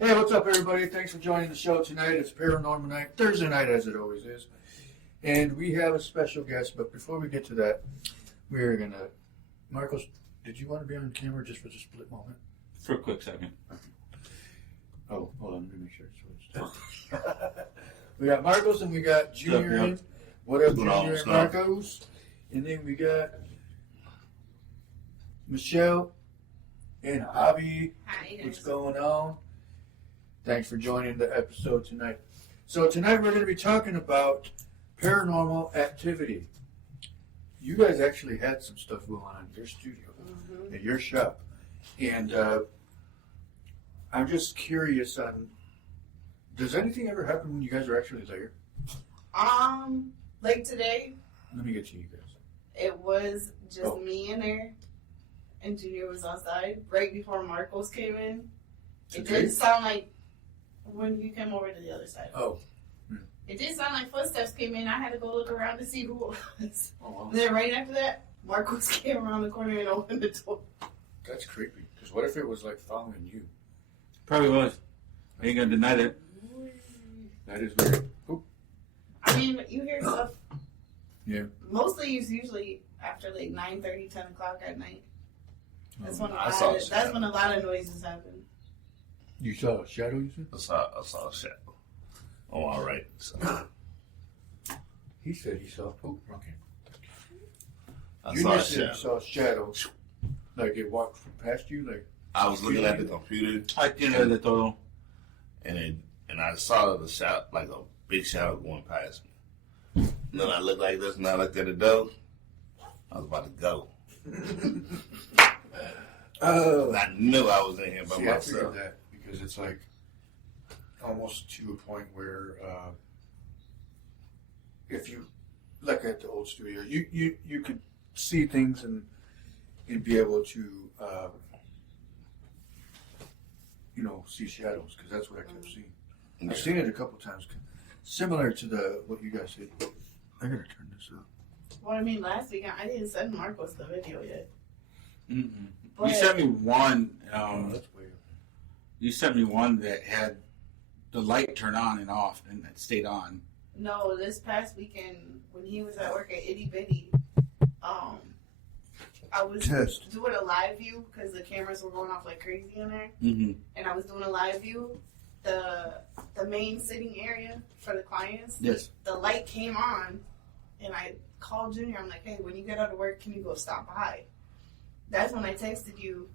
Hey, what's up, everybody? Thanks for joining the show tonight. It's Paranormal Night, Thursday night, as it always is. And we have a special guest, but before we get to that, we're going to... Marcos, did you want to be on camera just for the split moment? For a quick second. Oh, hold on, let me make sure it's switched. We got Marcos and we got Junior in. What up, Junior and Marcos? And then we got Michelle and Javi. Hi, What's going on? Thanks for joining the episode tonight. So tonight we're going to be talking about paranormal activity. You guys actually had some stuff going on in your studio, at your shop. And I'm just curious on, does anything ever happen when you guys are actually there? Like today, Let me get to you guys. it was just me in there, and Junior was outside right before Marcos came in. It Okay. did sound like when you came over to the other side. Oh. It did sound like footsteps came in. I had to go look around to see who it was. Oh, And then right after that, Marcos came around the corner and opened the door. that's creepy. Because what if it was like following you? Probably was. I ain't gonna deny that. That is weird. Oop. I mean, you hear stuff. Yeah. Mostly it's usually after like 9:30, 10 o'clock at night. That's when a lot of noises happen. You saw a shadow, you said? I saw a shadow. Oh, all right. So, He said he saw. Oh, okay. I You saw a just said you shadow. saw a shadow. Like it walked past you? Like, I was looking at the computer, I tiene de todo. and I saw the shadow, like a big shadow going past me. And then I looked like this, and I looked at the door. I was about to go. oh. And I knew I was in here by See, I figured myself. that because it's like almost to a point where if you look at the old studio, you could see things and be able to see shadows, because that's what I kept seeing. I've seen it a couple times, similar to what you guys said. I gotta turn this up. Well, I mean, last week I didn't send Marcos the video yet. Mm-mm. But You sent me one. That's weird. You sent me one that had the light turn on and off, and it stayed on. no, this past weekend when he was at work at Itty Bitty, I was Test. doing a live view because the cameras were going off like crazy in there, Mm-hmm. and I was doing a live view. The main sitting area for the clients, Yes. the light came on, and I called Junior. I'm like, hey, when you get out of work, can you go stop by? That's when I texted you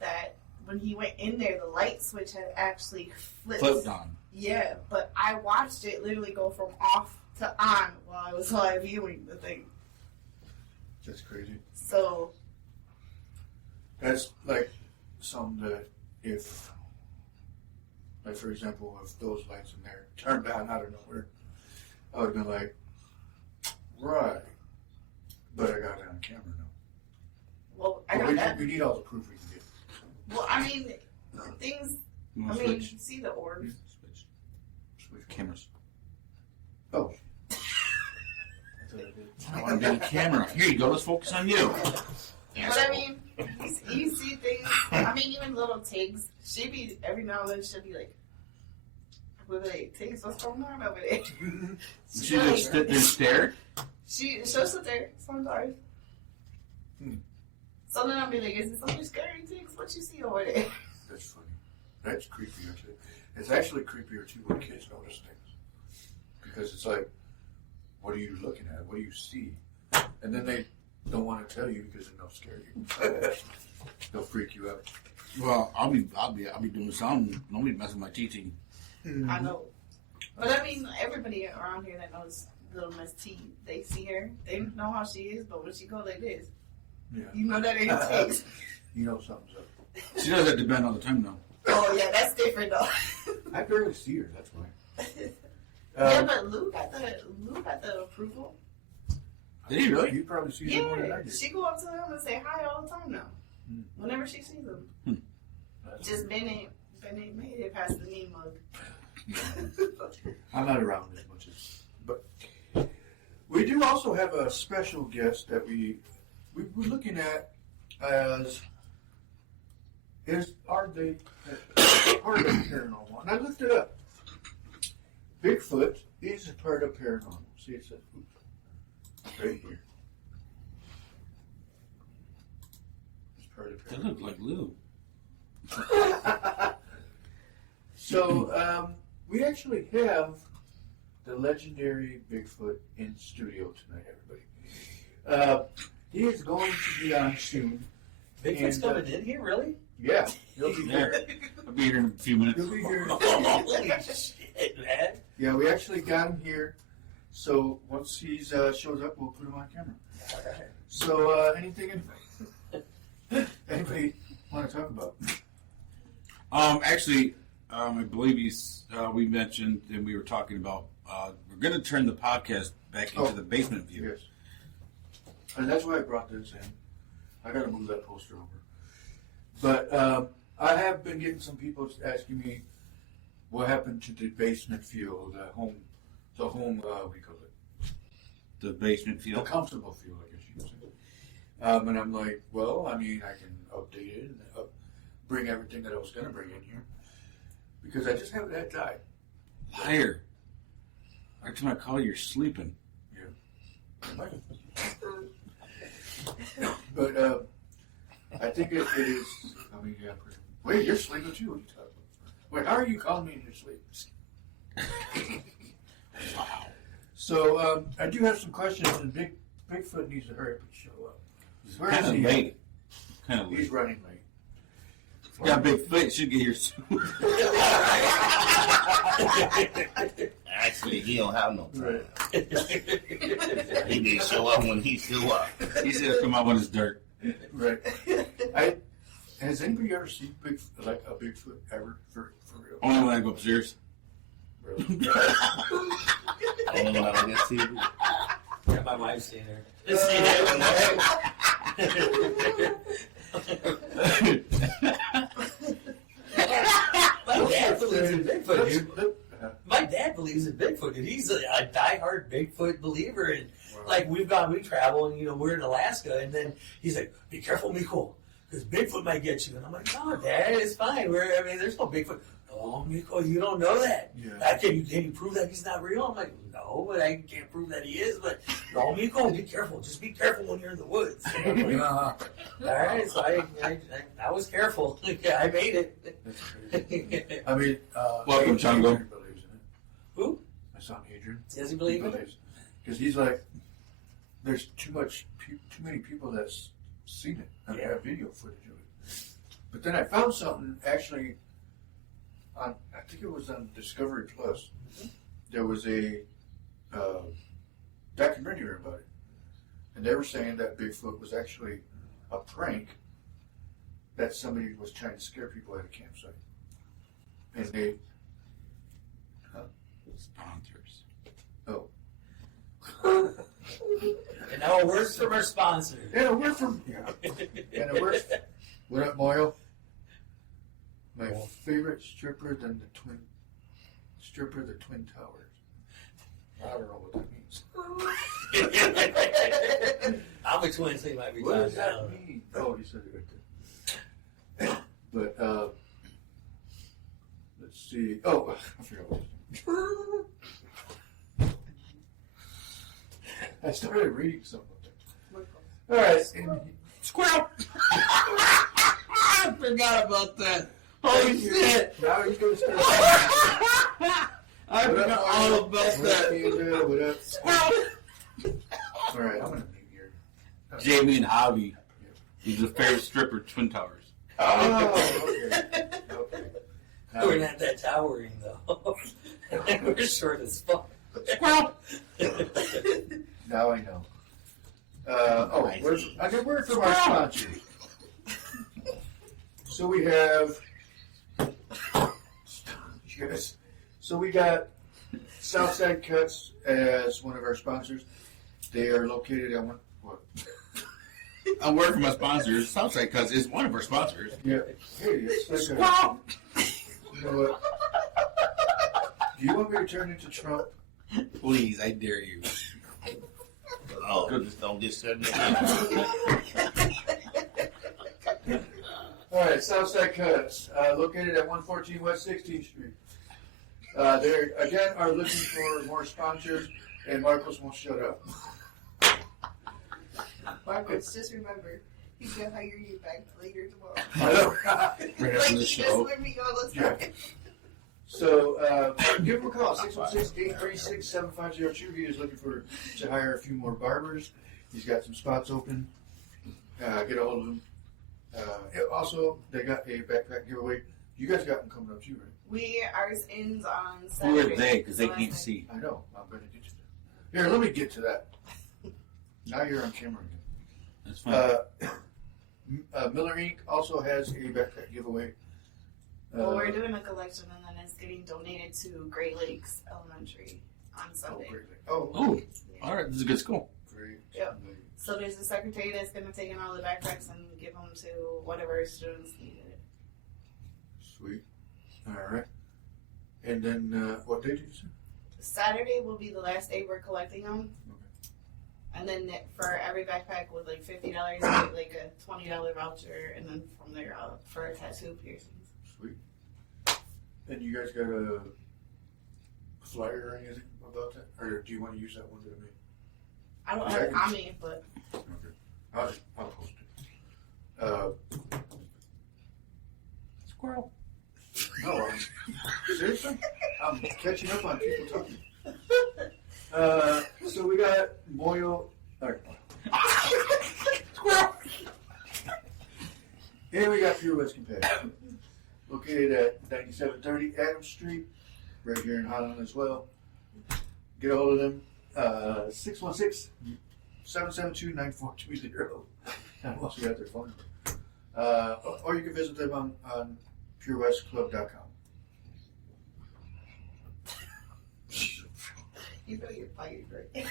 that when he went in there, the light switch had actually Flipped on. Yeah, but I watched it literally go from off to on while I was live viewing the thing. That's crazy. So, That's like something that if, like for example, if those lights in there turned on out of nowhere, I would have been like, right. But I got it on camera now. well, I But got that. we need all the proof we can get. Well, I mean, things, You I wanna mean, switch? you see the orbs. Switch. Switch Cameras. Oh. I want to be on camera. Here you go. Let's focus on you. But I mean, you see things, I mean, even little Tiggs, every now and then she'll be like, we'll be like, Tiggs, what's going on over there? She just stood there and stared. She'll sit there sometimes. Hmm. So then I'll be like, is it something scary, Tiggs? What you see over there? That's funny. That's creepier too. It's actually creepier too when kids notice things. Because it's like, what are you looking at? What do you see? And then they don't want to tell you because they'll scare you. They'll freak you out. Well, I'll be doing something. Nobody messing with my TT. I know. But I mean, everybody around here that knows little Miss T, they see her, they know how she is, but when she goes like this, Yeah. you know that ain't Tiggs. You know something's up. She does that to Ben all the time now. Oh yeah, that's different though. I barely see her, that's why. Yeah, but Lou got the approval. Did he really? You probably see her more than I Yeah, did. she go up to him and say hi all the time now. Hmm. Whenever she sees him. That's- Just Ben ain't made it past the knee mug. I'm not around as much as, but we do also have a special guest that we're looking at as are they part of the paranormal, and I looked it up. Bigfoot is a part of paranormal. See, it says right here. It's part of That paranormal. looked like Lou. So, we actually have the legendary Bigfoot in studio tonight, everybody. He is going to be on soon. Bigfoot's And, coming in here, really? Yeah, he'll be There. here. I'll be here in a few minutes. He'll be here. Holy shit, man. Yeah, we actually got him here. So once he shows up, we'll put him on camera. So anything anybody want to talk about? Actually, I believe we mentioned and we were talking about we're going to turn the podcast back into the basement view. Yes. And that's why I brought this in. I got to move that poster over. But I have been getting some people asking me what happened to the basement view, the home, what do you call it? The basement The field. comfortable view, I guess you could say. And I'm like, well, I mean, I can update it and bring everything that I was going to bring in here. Because I just haven't had time. Liar. Every time I call you, you're sleeping. But I think it is, I mean, yeah. Wait, you're sleeping too? What are you talking about? Wait, how are you calling me in your sleep? Wow. So I do have some questions, and Bigfoot needs to hurry up and show up. Where is Kind of he? late. Kind of He's late. running late. Got a big foot. Should get here soon. Actually, he don't have no time. Right. He didn't show up when he show up. He said he'll come out when it's dark. Right. Has anybody ever seen a Bigfoot ever for real? Only when I go upstairs. Really? Only when I don't get TV. Yeah, my wife's seen her. My dad believes in Bigfoot, dude. My dad believes in Bigfoot, dude. He's a diehard Bigfoot believer, and like we travel, and we're in Alaska, and then he's like, "Be careful, Miko, because Bigfoot might get you." And I'm like, "No, Dad, it's fine. There's no Bigfoot." "Oh, Miko, you don't know that. Yeah. Can you prove that he's not real?" I'm like, "No, but I can't prove that he is." But no, Miko, be careful. Just be careful when you're in the woods. And I'm like, all right, so I was careful. I made it. I mean, Welcome, Adrian Chongo. believes in it. Who? My son Adrian. Does he believe in it? believes. Because he's like, there's too many people that's seen it. I mean, I have video footage of it. But then I found something actually on, I think it was on Discovery Plus. There was a documentary about it. And they were saying that Bigfoot was actually a prank that somebody was trying to scare people at a campsite. And they, Sponsors. And now a word from our sponsor. and it worked from, and it worked. What up, Moyle? My favorite stripper than the Twin Towers. I don't know what that means. I'm a twin, so you might be What does talking about that mean? Oh, he said it right there. But let's see. Oh, I forgot what it was. I started reading something. All right. Squirrel! I forgot about that. Holy shit! Now you're going to start. I forgot all about that. What up? Squirrel! All right, I'm going to mute here. Jamie and Javi. He's a favorite stripper, Twin Towers. Oh, okay. We're not that towering, though. We're short as fuck. Squirrel! Now I know. I got word from our sponsors. So we have. Yes. So we got Southside Cuts as one of our sponsors. They are located on what? A word from my sponsors. Southside Cuts is one of our sponsors. Yeah. Hey, it's like a, you know what? Do you want me to turn into Trump? Please, I dare you. Oh, just don't get set in All right, Southside Cuts, located at 114 West 16th Street. They again are looking for more sponsors, and Marcos won't shut up. Marcos, just remember, he's gonna hire you back later tomorrow. I know. Right Like after he the just show. let me all the Yeah. time. So give them a call, 616-836-7502. He is looking to hire a few more barbers. He's got some spots open. Get a hold of him. Also, they got a backpack giveaway. You guys got one coming up too, right? Ours ends on Who Saturday. are they? Because they So can't that's see. I know. I'm going to get to that. Here, let me get to that. Now you're on camera again. That's fine. Miller Inc. also has a backpack giveaway. Well, we're doing a collection, and then it's getting donated to Great Lakes Elementary on Sunday. Oh, Oh, all right. This is a good school. great. Yep. So there's a secretary that's going to take in all the backpacks and give them to whatever students need it. Sweet. All right. And then, what day did you say? Saturday will be the last day we're collecting them. Okay. And then for every backpack with like $50, you get like a $20 voucher, and then from there for a tattoo piercings. Sweet. And you guys got a flyer or anything about that? Or do you want to use that one that I made? I don't have a copy, but Okay. I'll post it. Squirrel. No, seriously? I'm catching up on people talking. So we got Moyo. Alright. Squirrel. And we got Pure West Compassion. Located at 9730 Adams Street, right here in Highland as well. Get a hold of them. 616-772-9420. I've also got their phone number. Or you can visit them on purewestclub.com. you know you're fired, right?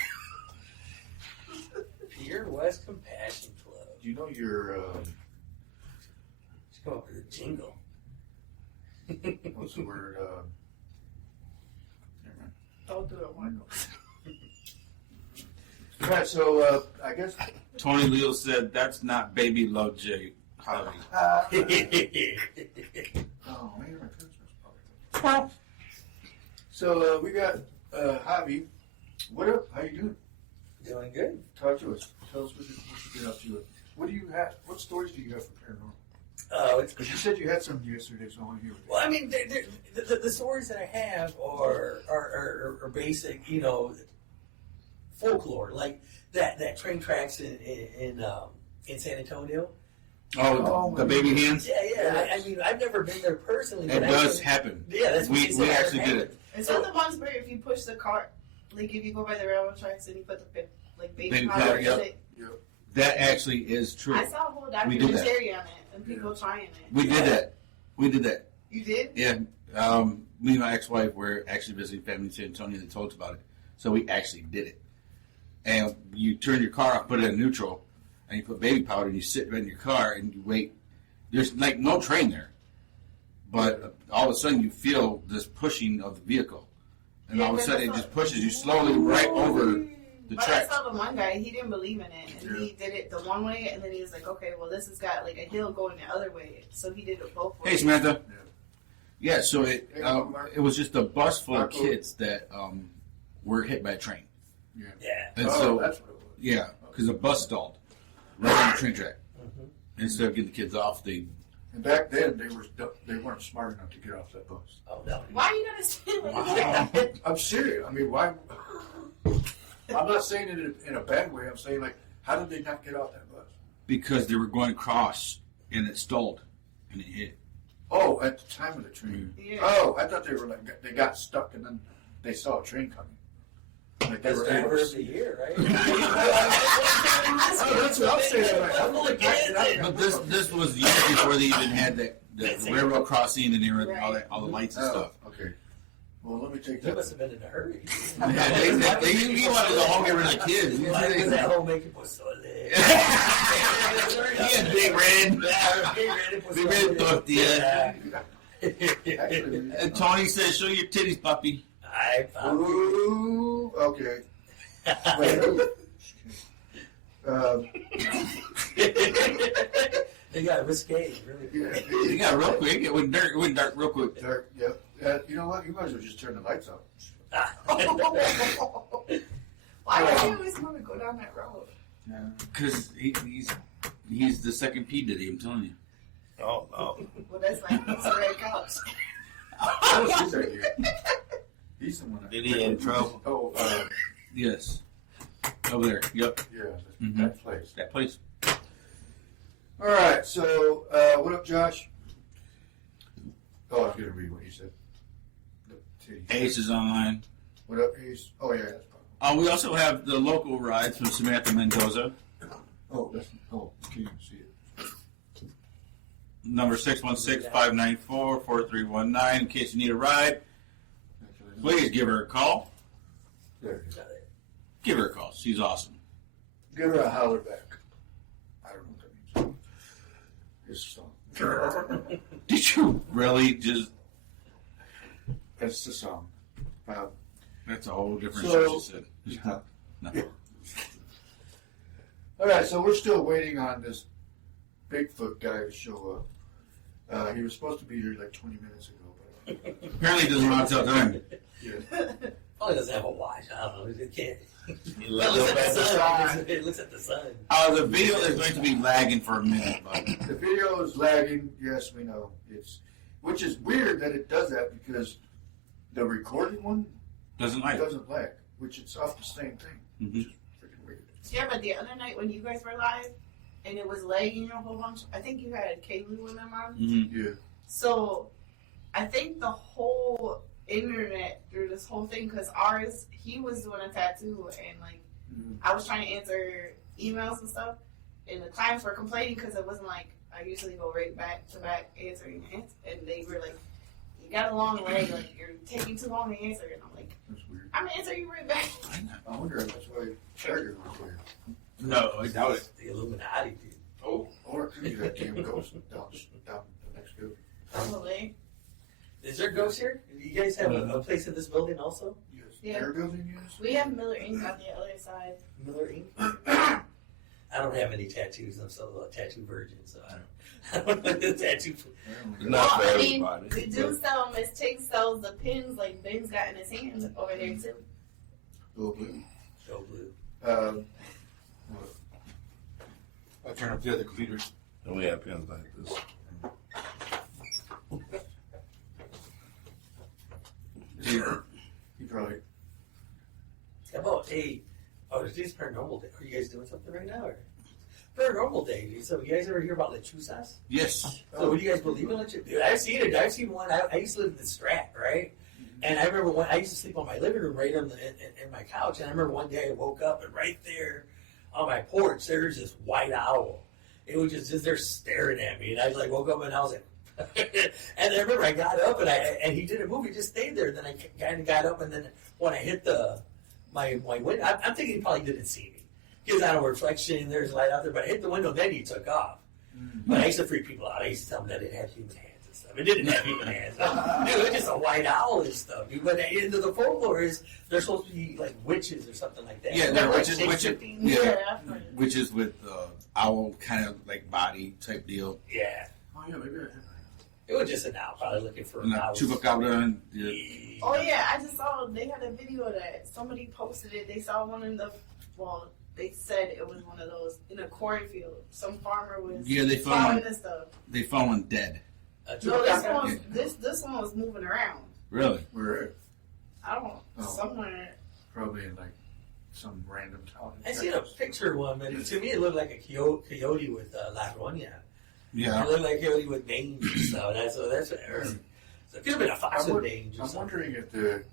Pure West Compassion Club. Do you know your, Let's come up with a jingle. what's the word? Never mind. Don't do it, Michael. All right, so I guess. Tony Leo said that's not Baby Love J. Holly. Oh man, my Christmas party. So we got Javi. What up? How you doing? Doing good. Talk to us. Tell us what you've been up to. What do you have? What stories do you have for paranormal? Because you said you had some yesterday, so I want to hear it. Well, I mean, the stories that I have are basic, you know, folklore, like that train tracks in San Antonio. Oh, the baby hands? Yeah. I mean, I've never been there personally. It but does happen. Yeah, that's what We actually did it. Is that the ones where if you push the cart, like if you go by the railroad tracks and you put the baby Baby powder powder, in yep. it? That actually is true. I saw a whole We did that. documentary on it and people trying it. We did that. You did? Yeah. Me and my ex-wife were actually visiting family in San Antonio. They told us about it. So we actually did it. And you turn your car off, put it in neutral, and you put baby powder, and you sit right in your car, and you wait. There's like no train there. But all of a sudden you feel this pushing of the vehicle. And all of a sudden it just pushes you slowly right over the But track. I saw the one guy, he didn't believe in it, and he did it the one way, and then he was like, okay, well, this has got like a hill going the other way, so he did it both ways. Hey, Samantha. Yeah, so it was just a bus full of kids that were hit by a train. Yeah. And that's what it was. Yeah, because the bus stalled right on the train track. Instead of getting the kids off, And back then they weren't smart enough to get off that bus. Oh no. Why are you gonna say like that? I'm serious. I mean, why? I'm not saying it in a bad way. I'm saying like, how did they not get off that bus? because they were going across and it stalled and it hit. Oh, at the time of the train. Yeah. Oh, I thought they were like they got stuck and then they saw a train coming. Like they That's were driver able of the to. year, right? Oh, that's what I'm saying. Like, I'm Full of like, But this was years before they even had the railroad crossing and they were all the lights and stuff. Okay. Well, let me take He that. must have been in a hurry. Yeah, they he wanted to go home get rid of the kids. He Why was said- that whole making pozole? He had big red. Big red tortilla. Actually, And Tony said, "Show your titties, puppy." I found ooh, okay. Wait, They got risque, really. Yeah, It got real quick. It went dark real quick. dark. Yep. You know what? You might as well just turn the lights off. Why do you always want to go down that road? Because he's the second P Diddy, I'm telling you. Oh no. Well, that's like it's a red couch. Oh, she's right here. He's the one. That Did he in trouble? Oh, Yes. Over there. Yep. yeah, that place. That place. All right. So, what up, Josh? Oh, I was gonna read what you said. The titties. Ace is online. What up, Ace? Oh yeah, that's probably. We also have the local rides from Samantha Mendoza. Oh, that's. Oh, can't even see it. Number 616-594-4319. In case you need a ride, Actually, please give her a call. There it is. Give her a call. She's awesome. Give her a holler back. I don't know what that means. It's a song. Did you really just... That's the song. That's a whole different So- shit she said. Yeah. No. All right, so we're still waiting on this Bigfoot guy to show up. He was supposed to be here like 20 minutes ago, but Apparently he doesn't know how to tell time. yeah. Probably doesn't have a watch. I don't know. It can't. He It left looks up at at the the sun. side. It looks at the sun. The video is going to be lagging for a minute, but The video is lagging. Yes, we know. Which is weird that it does that because the recorded one doesn't like it. doesn't lag, which it's off the same thing, which Mhm. is freaking weird. Yeah, but the other night when you guys were live and it was lagging a whole bunch, I think you had Kaylee and them on. Mm-hmm. Yeah. So I think the whole internet through this whole thing, because ours, he was doing a tattoo and like Mhm. I was trying to answer emails and stuff, and the clients were complaining because it wasn't like I usually go right back to back answering, and they were like, "You got a long leg, like you're taking too long to answer," and I'm like, That's weird. "I'm gonna answer you right back." I wonder if that's why Charger was there. No, I doubt it. The Illuminati, dude. Oh, or it could be that damn ghost down the next building. Probably. Is there ghosts here? Do you guys have a place in this building also? Yes. Yeah. Their building is? We have Miller Ink on the other side. Miller Ink? I don't have any tattoos. I'm still a tattoo virgin, so I don't know the tattoo. Not for I mean, everybody. we do sell Miss Tig sells the pins like Ben's got in his hand over there too. Little blue. Show blue. I'll turn up the other computers. And we have pins like this. He probably. How about is this paranormal day? Are you guys doing something right now? Or? Paranormal day. So you guys ever hear about lechuzas? Yes. So would you guys believe in lechuzas? Dude, I've seen it. I've seen one. I used to live in the Strat, right? And I remember I used to sleep on my living room right on in my couch. And I remember one day I woke up and right there on my porch, there's this white owl. It was just there staring at me. And I like woke up and I was like, and I remember I got up and he didn't move. He just stayed there. And then I kind of got up and then when I hit my window, I'm thinking he probably didn't see me. Because out of reflection, there's light out there. But I hit the window, then he took off. But I used to freak people out. I used to tell them that it had human hands and stuff. It didn't have human hands. Dude, it was just a white owl and stuff. Dude. But into the folklore is they're supposed to be like witches or something like that. Yeah, Like they're witches, shape-shifting. yeah. I've heard it. Which is with owl kind of like body type deal. Yeah. Oh, yeah, maybe I It was just an owl, probably looking for And an owl. Chupacabra. Yeah. Oh yeah, I just saw they had a video of that. Somebody posted it. They saw one in they said it was one of those in a cornfield. Some farmer was Yeah, they plowing found one. this stuff. They found one dead. No, this Chupacabra? one this one was moving around. Really? We're I don't know, Oh. somewhere. probably in like some random town. in I seen a Texas. picture of one, but to me it looked like a coyote with La Roña. Yeah. It looked like a coyote with mange and stuff. That's what I heard. So it could have been a fox I'm with won- mange or I'm something. wondering if the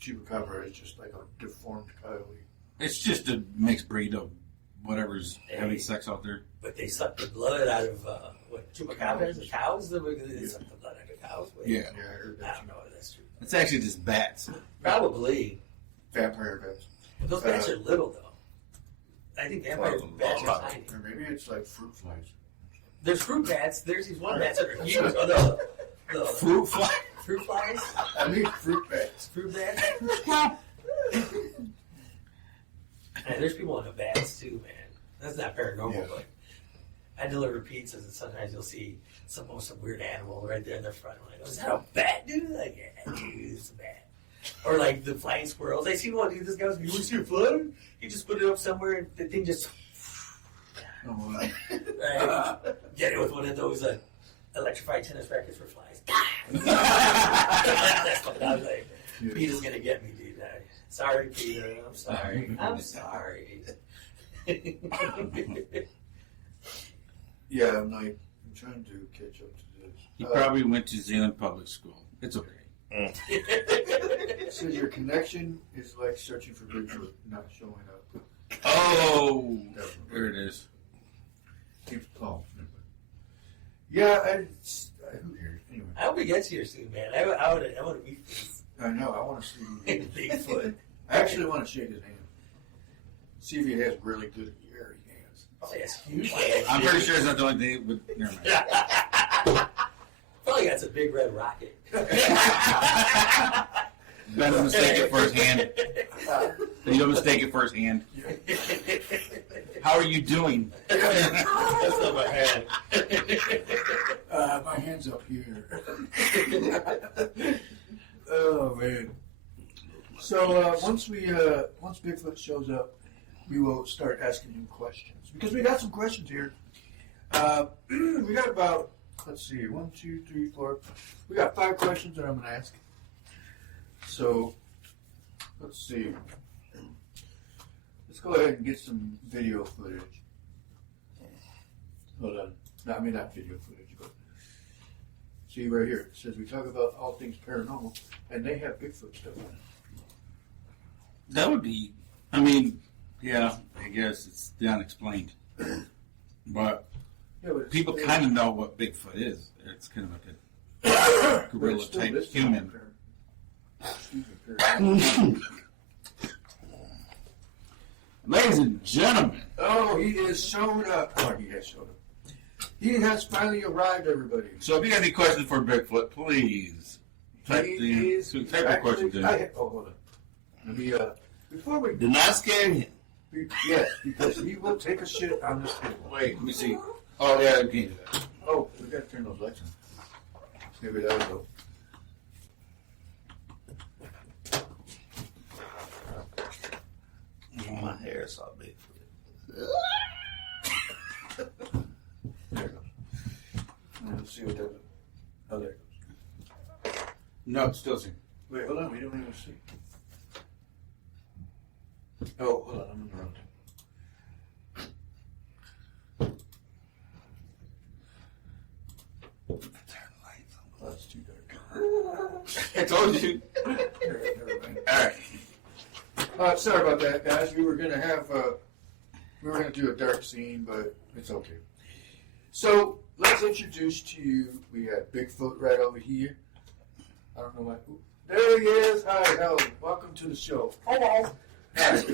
chupacabra is just like a deformed coyote. It's just a mixed breed of whatever's having sex out there. But they suck the blood out of what chupacabras, the cows. They suck the blood out of cows. With. Yeah. Yeah, I heard I that. don't know if that's true. It's actually just bats. Probably. Vampire bats. But those bats are little though. I think vampire bats are tiny. Or maybe it's like fruit flies. There's fruit bats. There's these one bats that are huge. Oh, the Fruit fly. fruit flies. I mean fruit bats. Fruit bats. And there's people into bats too, man. That's not paranormal, Yeah. but I deliver pizzas, and sometimes you'll see some weird animal right there in the front. I'm like, is that a bat, dude? Like, yeah, dude, it's a bat. Or like the flying squirrels. I see one dude. This guy was, you want to see a fly? He just put it up somewhere, and the thing just. Right? Get it with one of those electrified tennis rackets for flies. That's what I was like. Peter's gonna get me, dude. Sorry, Peter. I'm sorry. I'm sorry. Yeah, I'm trying to catch up to this. He probably went to Zealand Public School. It's okay. So your connection is like searching for Bigfoot, not showing up. Oh, there it is. Oh, yeah, who cares? Anyway. I hope he gets here soon, man. I want to meet this. I know. I want to see Bigfoot. I actually want to shake his hand. See if he has really good hairy hands. Oh, that's huge. I'm pretty sure it's not the only thing. But never mind. Probably got some big red rocket. Better mistake it for his hand. You don't mistake it for his hand. How are you doing? That's not my hand. My hand's up here. Oh man. So once Bigfoot shows up, we will start asking him questions because we got some questions here. We got about 1, 2, 3, 4. We got 5 questions that I'm going to ask. So let's see. Let's go ahead and get some video footage. Hold on. No, I mean not video footage, but see right here. It says we talk about all things paranormal, and they have Bigfoot stuff on it. That would be, I mean, yeah, I guess it's the unexplained. But Yeah, but people still- kind of know what Bigfoot is. It's kind of like a but gorilla it's still type listed human. on Excuse me, paranormal. Ladies and gentlemen, Oh, he is showed up. Oh, he has showed up. He has finally arrived, everybody. so if you got any questions for Bigfoot, please type He is type your questions in. Oh, hold on. Let me, before we Do not scare him. yes, because he will take a shit on this table. Wait, let me see. Oh, yeah, we can do that. Oh, we gotta turn those lights on. Maybe that'll go. My hair is so big. There it goes. Let's see what that. Oh, there it goes. No, it's still same. Wait, hold on. We don't even see. Oh, hold on. I'm in the wrong thing. Turn the lights on. Oh, that's too dark. I told you. Never mind. All right. Sorry about that, guys. We were gonna do a dark scene, but it's okay. So let's introduce to you. We have Bigfoot right over here. I don't know why. Ooh, there he is. Hi, Helen. Welcome to the show. Hi guys. Hi.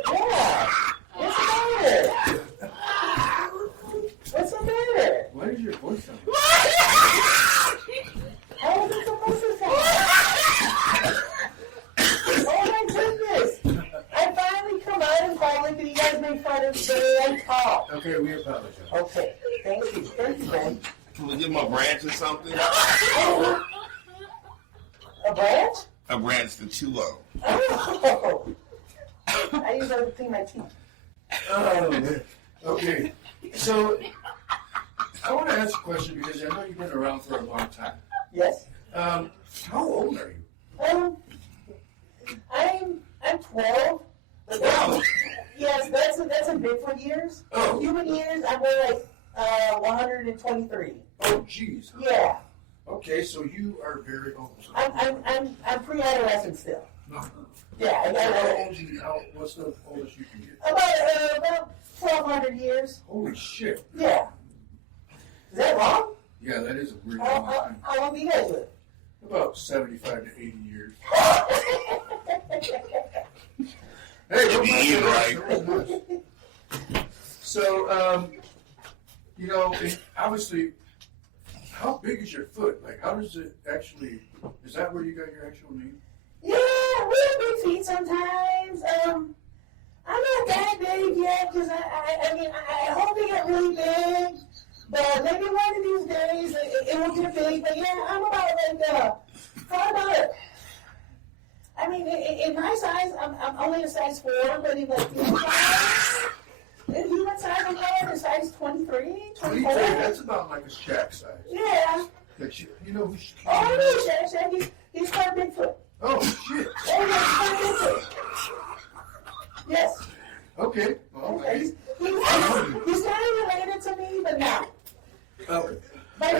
Yeah. What's the matter? What's the matter? Why is your voice sound? How is it supposed to sound? Oh my goodness! I finally come out in public and you guys make fun of the way I talk. Okay, we apologize. Okay, thank you, Ben. Can we give him a branch or something? A branch? A branch to chew on. Oh! I use that to clean my teeth. Oh, man. Okay. So I want to ask a question because I know you've been around for a long time. Yes. How old are you? I'm 12. 12? Yes, that's in Bigfoot years. Oh. Human years, I'm more like 123. Oh, geez. Yeah, Okay, so you are very old. I'm pre-adolescent still. Yeah, I What's the oldest you can get? about 1,200 years. Holy shit. Yeah. Is that wrong? Yeah, that is a weird long time. How long do you guys live? About 75 to 80 years. Hey, If don't you mind eat that. right. So, obviously, how big is your foot? Like, how does it actually, is that where you got your actual name? Yeah, we have big feet sometimes. I'm not that big yet, because I mean, I hope they get really big, but maybe one of these days it will get big. But yeah, I'm about I mean, in my size, I'm only a size 4, but in like human size, I'm probably a size 23, 24. That's about like a Shaq size. Yeah. Like, you know who's Oh, I know Shaq. He's part Bigfoot. Oh, shit. Oh, yeah, he's part Bigfoot. Yes. Okay. Well, Okay. He's kind of related to me, but not. okay. By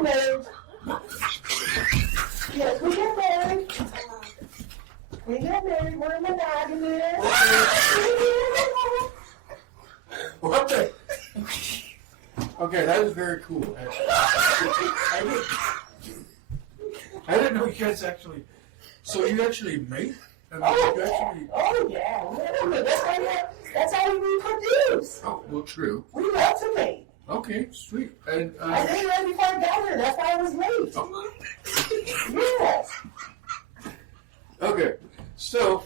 marriage. Yes, we get married. We're monogamous. What the? Okay, that is very cool. I didn't know you guys actually. So you actually mate? I mean, you actually. Oh yeah. That's how we reproduce. Oh, well, true. We love to mate. Okay, sweet. And I did it right before I got here. That's why I was late. oh, Yes. okay, so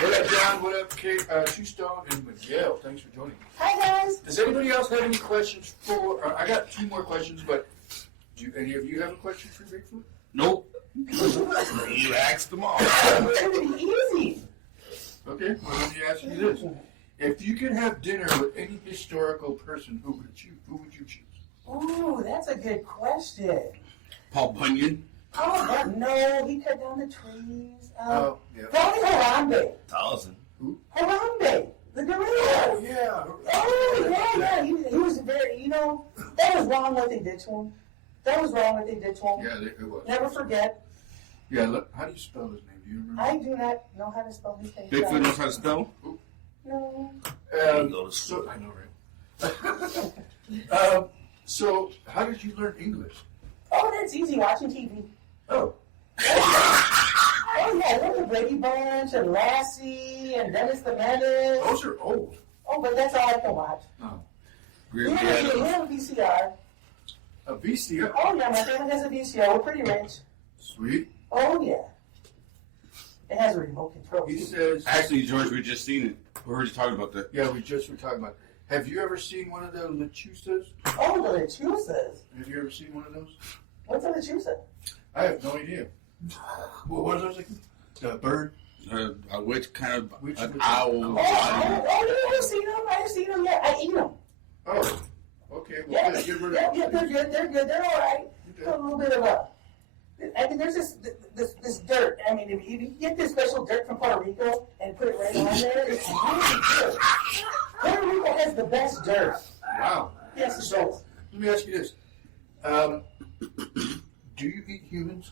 what up, John? What up, Kate? Stone and Miguel? Thanks for joining. Hi guys. Does anybody else have any questions for? I got 2 more questions, but do any of you have a question for Bigfoot? Nope. You asked them all. It's gonna be easy. Okay, well, let me ask you this. If you could have dinner with any historical person, who would you choose? Ooh, that's a good question. Paul Bunyan. Oh no, he cut down the trees. Oh, yeah. Probably Harambe. 1,000. Harambe, the gorilla. Yeah. Oh yeah. He was very, that was wrong what they did to him. Yeah, it was. Never forget. Yeah, look, how do you spell his name? Do you remember? I do not know how to spell his name. Bigfoot knows how to spell. No. So, I know, right? So, how did you learn English? Oh, that's easy. Watching TV. Oh. Oh yeah, there's the Brady Bunch and Lassie and Dennis the Menace. Those are old. Oh, but that's all I can watch. Oh. We have a VCR. A VCR? Oh yeah, my family has a VCR. We're pretty rich. Sweet. Oh yeah. It has a remote control. He says... Actually, George, we just seen it. We were just talking about that. Yeah, we just were talking about... Have you ever seen one of the lechusas? Oh, the lechusas. Have you ever seen one of those? What's a lechusa? I have no idea. What are those again? The bird? Which kind of Which an was- owl? Oh, I've seen them. Yeah, I eat them. Oh. Okay, well, Yeah, good. Get rid yeah, of they're good. They're all right. Okay. A little bit of I mean, there's this dirt. I mean, if you get this special dirt from Puerto Rico and put it right on there, it's really good. Puerto Rico has the best dirt. Wow. Yes, it So, does. let me ask you this. Do you eat humans?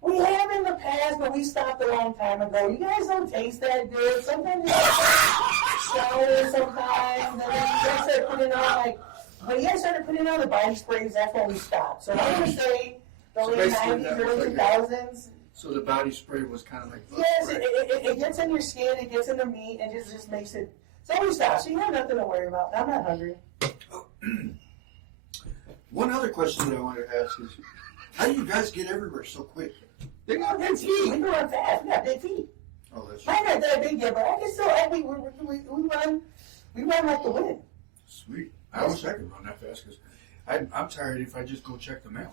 We have in the past, but we stopped a long time ago. You guys don't taste that good. Sometimes you sour sometimes, and then you guys start putting on when you guys started putting on the body sprays, that's when we stopped. So I'm gonna say the So late basically 90s, that was early like 2000s. So the body spray was kind of like... Yes, it gets in your skin, it gets in the meat, and just makes it. So we stopped. So you have nothing to worry about. I'm not hungry. One other question that I wanted to ask is, how do you guys get everywhere so quick? They got big feet. We can run fast. We got big feet. Oh, that's Mine not that big yet, but I can still. We run like the wind. sweet. I wish I could run that fast because I'm tired if I just go check the mail.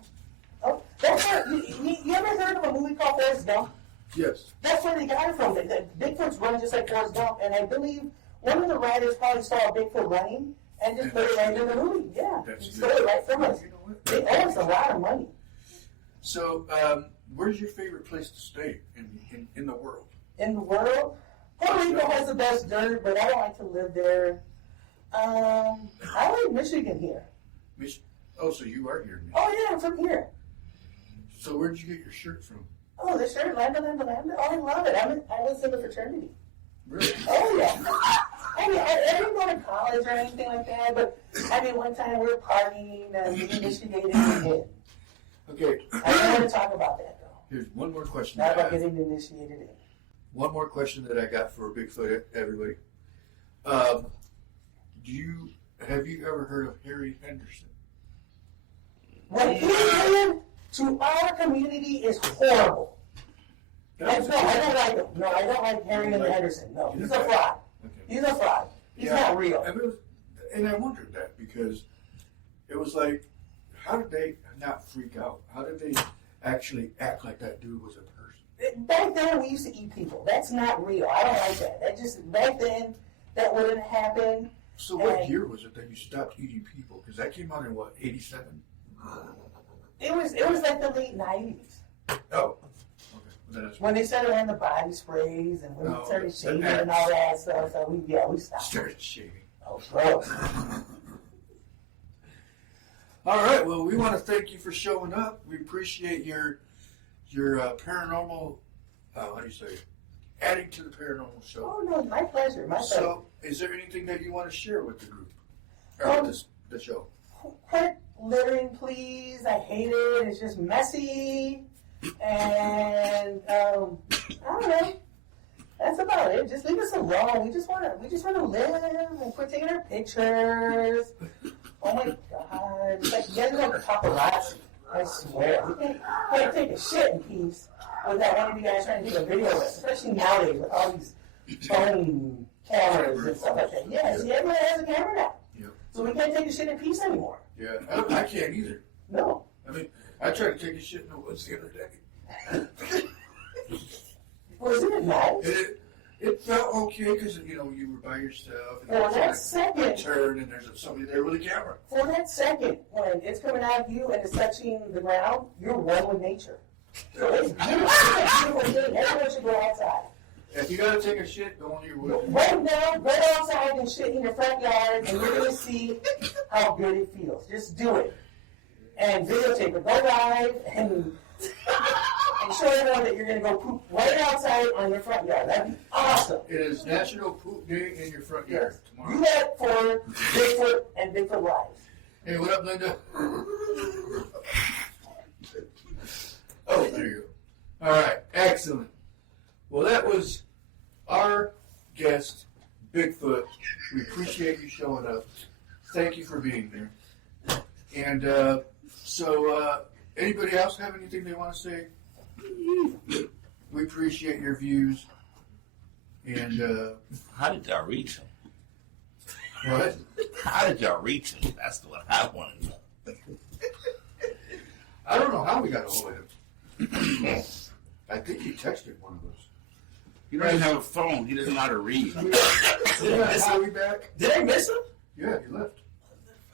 Oh, that's where, you ever heard of a movie called Forrest Gump? Yes. That's where they got it from. The Bigfoot's run just like Forrest Gump, and I believe one of the writers probably saw a Bigfoot running and just put it right in the movie. Yeah, That's he stole it right from us. You know what? They owe us a lot of money. So, where's your favorite place to stay in the world? In the world, Puerto Rico has the best dirt, but I don't like to live there. I like Michigan here. Oh, so you are here. Oh yeah, I'm from here. So where did you get your shirt from? Oh, the shirt, Lambda. Oh, I love it. I was in the fraternity. Really? Oh yeah. I mean, I didn't go to college or anything like that, but I mean, one time we were partying and we initiated in. Okay. I don't want to talk about that though. Here's one more question. Not that I about have. getting initiated in. One more question that I got for Bigfoot, everybody. Have you ever heard of Harry Henderson? What he did to our community is horrible. No, I don't like him. No, I don't like Harry and Henderson. No, he's a fraud. Okay. He's a fraud. He's not real. And I wondered that because it was like, how did they not freak out? How did they actually act like that dude was a person? Back then, we used to eat people. That's not real. I don't like that. That just, back then, that wouldn't happen. So what year was it that you stopped eating people? Because that came out in what, 87? It was like the late 90s. Oh. Okay. When they started on the body sprays and when we started shaving and all that stuff, so we stopped. Started shaving. Oh, gross. All right. Well, we want to thank you for showing up. We appreciate your paranormal. How do you say? Adding to the paranormal show. Oh no, my pleasure. My pleasure. So, is there anything that you want to share with the group or with the show? Quit littering, please. I hate it. It's just messy, and I don't know. That's about it. Just leave us alone. We just want to live and quit taking our pictures. Oh my God! It's like you guys are like paparazzi. I swear. We can't take a shit in peace without one of you guys trying to take a video of us, especially nowadays with all these phone cameras and stuff like that. Yeah, see, everyone has a camera now. Yeah. So we can't take a shit in peace anymore. Yeah, I can't either. No. I mean, I tried to take a shit in the woods the other day. Wasn't it nice? It felt okay because you were by yourself and For that there's second. a turn and there's somebody there with a camera. For that second, when it's coming out of you and it's touching the ground, you're one with nature. So it's beautiful. It's a beautiful thing. Everyone should go outside. If you gotta take a shit, go on your wood. Right now, go outside and shit in your front yard, and you're gonna see how good it feels. Just do it, and videotape it. Go live and show everyone that you're gonna go poop right outside on your front yard. That'd be awesome. It is National Poop Day in your front yard tomorrow. Do that for Bigfoot and Bigfoot Live. Hey, what up, Linda? Oh, there you go. All right, excellent. Well, that was our guest, Bigfoot. We appreciate you showing up. Thank you for being here. And so, anybody else have anything they want to say? We appreciate your views. And How did y'all reach him? what? How did y'all reach him? That's what I want to know. I don't know how we got a hold of him. I think he texted one of us. He doesn't have a phone. He doesn't know how to read. Yeah, Howie back? Did I miss him? Yeah, he left.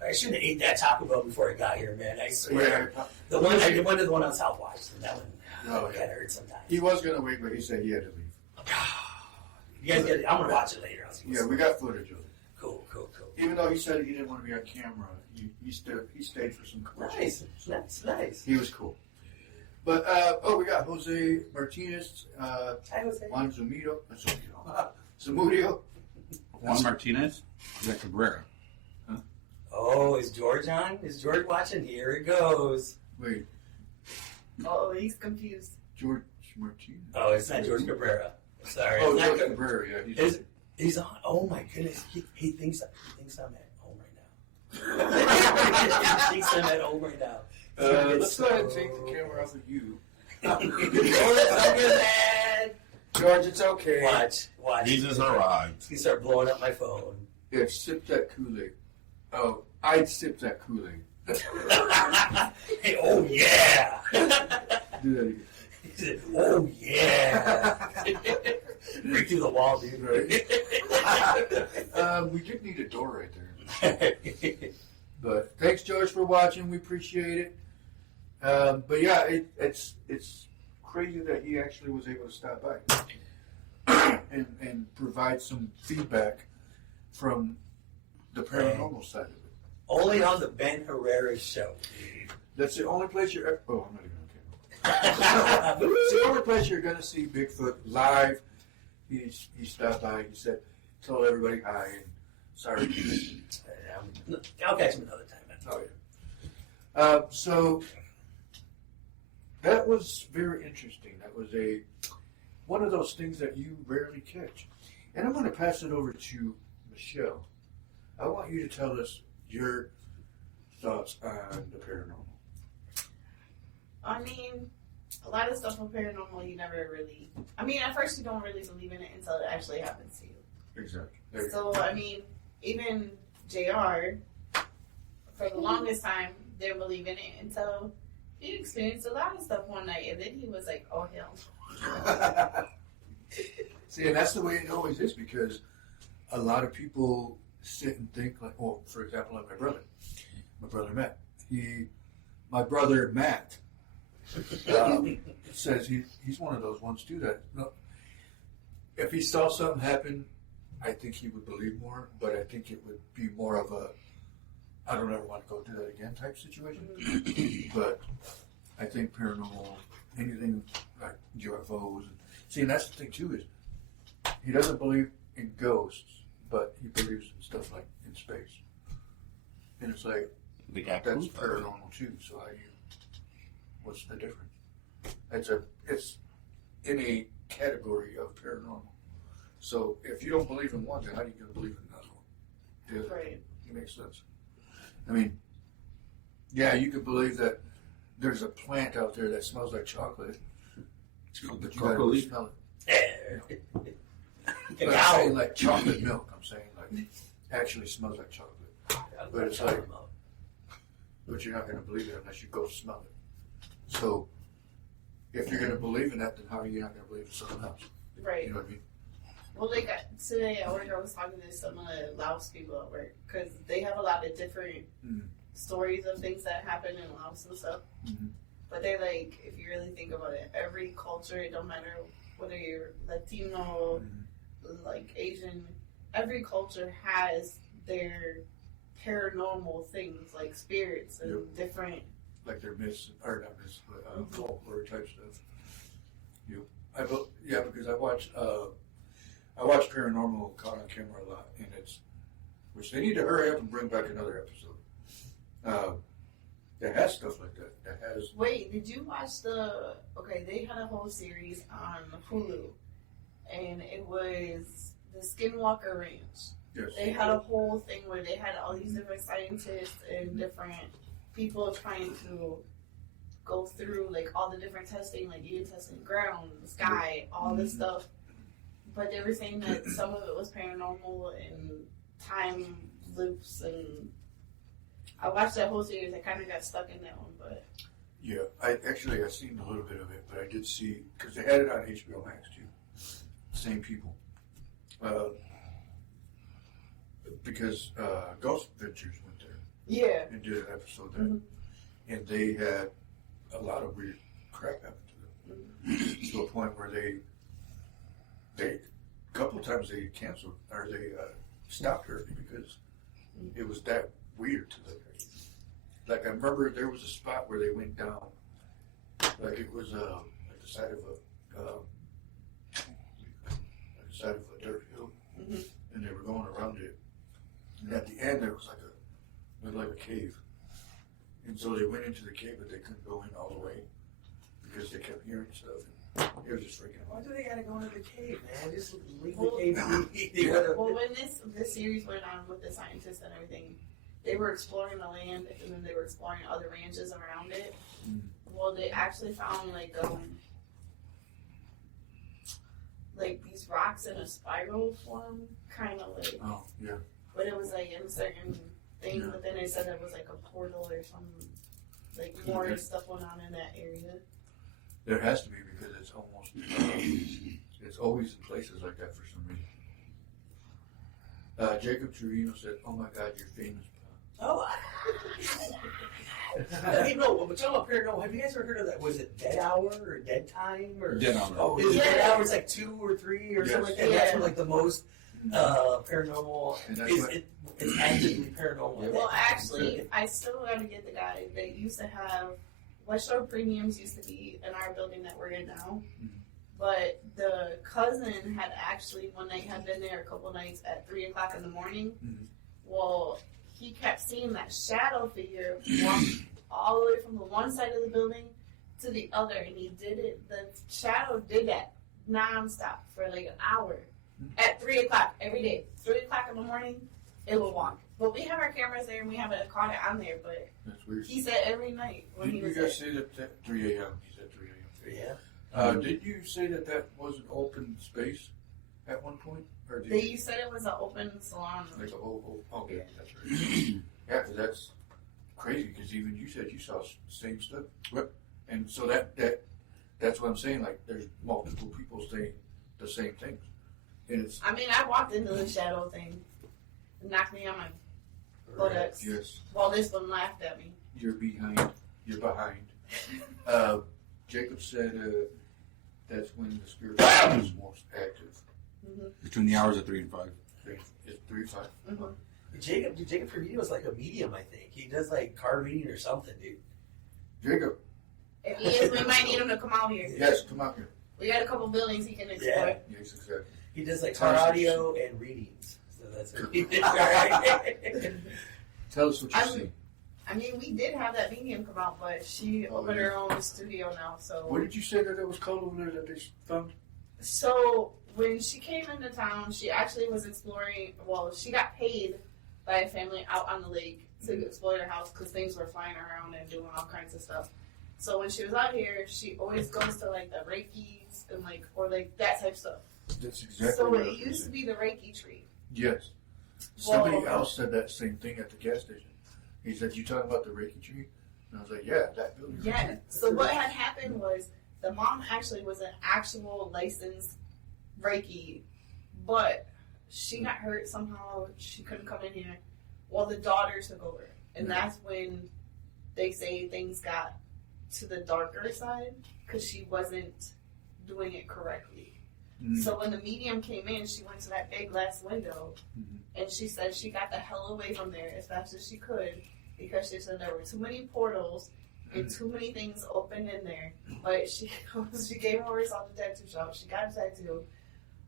I should have ate that Taco Bell before I got here, man. I swear. Yeah. The one I went to the one on South Washington. That one Oh, kind yeah. of hurt sometimes. He was going to wait, but he said he had to leave. You guys get it? I'm gonna watch it later. I'll see Yeah, we got footage of it. Cool. Even though he said he didn't want to be on camera, he stayed for some commercials. Nice, nice. He was cool. But, we got Jose Martinez, Hi, Jose. Juan Zamudio. Juan Martinez? Is that Cabrera? Oh, is George on? Is George watching? Here it goes. Wait, Oh, he's confused. George Martinez? Oh, it's not George Cabrera. Sorry. Oh, it's not George Cabrera, yeah. He's on. Oh my goodness. He thinks I'm at home right now. He thinks I'm at home right now. Let's go ahead and take the camera off of you. George, don't get mad. George, it's okay. Watch. Jesus arrived. He's gonna start blowing up my phone. Yeah, sip that Kool-Aid. Oh, I'd sip that Kool-Aid. Hey, oh yeah. Do that again. He said, oh yeah. Break through the wall, dude. We did need a door right there. But thanks, George, for watching. We appreciate it. But yeah, it's crazy that he actually was able to stop by and provide some feedback from the paranormal side of it. Only on the Ben Herrera Show. That's the only place you're. Oh, I'm not even on camera. It's the only place you're going to see Bigfoot live. He stopped by. He said, "Tell everybody hi." And sorry. I'll catch him another time, man. Oh yeah. So that was very interesting. That was one of those things that you rarely catch. And I'm going to pass it over to Michelle. I want you to tell us your thoughts on the paranormal. I mean, a lot of stuff with paranormal, you never really. I mean, at first you don't really believe in it until it actually happens to you. Exactly. So I mean, even JR, for the longest time, didn't believe in it until he experienced a lot of stuff one night, and then he was like, "Oh hell." See, and that's the way it always is, because a lot of people sit and think like, well, for example, like my brother Matt. My brother Matt says he's one of those ones too that if he saw something happen, I think he would believe more, but I think it would be more of a I don't ever want to go do that again type situation. But I think paranormal, anything like UFOs, and that's the thing too, is he doesn't believe in ghosts, but he believes in stuff like in space. And it's like, They got that's proof of it. paranormal too, so what's the difference? It's in a category of paranormal. So if you don't believe in one, then how are you going to believe in another one? Right. It makes sense. I mean, yeah, you could believe that there's a plant out there that smells like chocolate, but you gotta really smell it. But I'm saying like chocolate milk. I'm saying like actually smells like chocolate. But it's like, but you're not going to believe it unless you go smell it. So if you're going to believe in that, then how are you not going to believe in something else? Right. You know what I mean? Well, like today at work, I was talking to some of the Laos people at work because they have a lot of different stories of things that happen in Laos and stuff. Mm-hmm. But they like, if you really think about it, every culture, it don't matter whether you're Latino, like Asian, every culture has their paranormal things like spirits and different. Like their myths, or not myths, but folklore type stuff. Yeah, because I watch Paranormal Caught on Camera a lot, and which they need to hurry up and bring back another episode. That has stuff like that. That has. Wait, did you watch they had a whole series on Hulu, and it was the Skinwalker Ranch. Yes. They had a whole thing where they had all these different scientists and different people trying to go through like all the different testing, like even testing the ground, the sky, all this stuff. But they were saying that some of it was paranormal and time loops, and I watched that whole series. I kind of got stuck in that one, but Yeah, I've seen a little bit of it, but I did see, because they had it on HBO Max too. Same people. Because Ghost Adventures went there yeah, and did an episode there, and they had a lot of weird crap happen to them, to a point where they a couple of times they canceled, or they stopped her because it was that weird to them. Like I remember there was a spot where they went down, like it was at the side of a dirt hill, and they were going around it. And at the end, there was like a cave, and so they went into the cave, but they couldn't go in all the way because they kept hearing stuff. And it was just freaking Why out. do they gotta go into the cave, man? Just leave Well, the cave. They gotta- Well, when this series went on with the scientists and everything, they were exploring the land, and then they were exploring other ranches around it. Well, they actually found like these rocks in a spiral form, kind of like. Oh, yeah. But it was like in a certain thing. Yeah. But then they said it was like a portal or some like more stuff went on in that area. There has to be, because it's almost, it's always in places like that for some reason. Jacob Trujillo said, "Oh my God, you're famous." Oh, hey, no, but talking about paranormal, have you guys ever heard of that? Was it Dead Hour or Dead Time? Or Dead Hour. Oh, is it Dead Hour? It's like 2 or 3 or something like that. Yeah. That's where, like the most paranormal. And that's It's actively paranormal. Well, actually, I still got to get the guy. They used to have West Shore Premiums used to be in our building that we're in now. But the cousin had actually one night had been there a couple nights at 3 o'clock in the morning. Well, he kept seeing that shadow figure walk all the way from the one side of the building to the other, and he did it. The shadow did that nonstop for like an hour at 3 o'clock every day. 3 o'clock in the morning, it would walk. But we have our cameras there, and we have it caught it on there. But That's weird. he said every night when Didn't he was you guys there. say that at 3 a.m.? He said 3 a.m. Yeah. Did you say that was an open space at one point? Or did You said it was an open salon. like a whole, okay, that's right. Yeah, because that's crazy, because even you said you saw the same stuff. Yep. And so that's what I'm saying, like, there's multiple people saying the same things. And it's, I mean, I walked into the shadow thing. It knocked me on my buttocks. yes, While this one laughed at me. you're behind. Jacob said that's when the spirit is most active. Mm-hmm. Between the hours of 3 and 5. It's 3, 5. Mm-hmm. Jacob for me was like a medium, I think. He does like card reading or something, dude. Jacob, If he is, we might need him to come out here. yes, come out here. We got a couple buildings he can explore. Yeah. Yes, exactly. He does like car audio and readings. So that's what he did. Tell us what you I'm- see. I mean, we did have that medium come out, but she opened her own studio now. So What did you say that it was called over there that they found? So when she came into town, she actually was exploring. Well, she got paid by a family out on the lake to explore their house because things were flying around and doing all kinds of stuff. So when she was out here, she always goes to like the Reiki's and like or like that type of stuff. That's exactly So what it I was used to saying. be the Reiki tree. Yes. Somebody Well- else said that same thing at the gas station. He said, "You talking about the Reiki tree?" And I was like, "Yeah, that building." right Yeah. there. So what had happened was the mom actually was an actual licensed Reiki, but she got hurt somehow. She couldn't come in here. Well, the daughter took over, and that's when they say things got to the darker side because she wasn't doing it correctly. Mm. So when the medium came in, she went to that big glass window, Mhm. and she said she got the hell away from there as fast as she could because she said there were too many portals and too many things open in there. But she gave her herself a tattoo shop. She got a tattoo,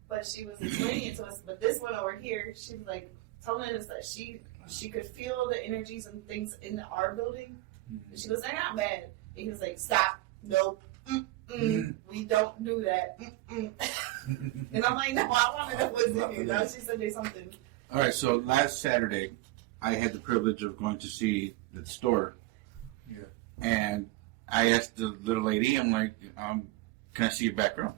but she was explaining it to us. But this one over here, she was like telling us that she could feel the energies and things in our building. And she goes, "They're not bad." And he was like, "Stop, nope, we don't do that." And I'm like, "No, I want to know what's in here." Now she said there's something. All right, so last Saturday, I had the privilege of going to see the store. Yeah. And I asked the little lady, I'm like, can I see your back room?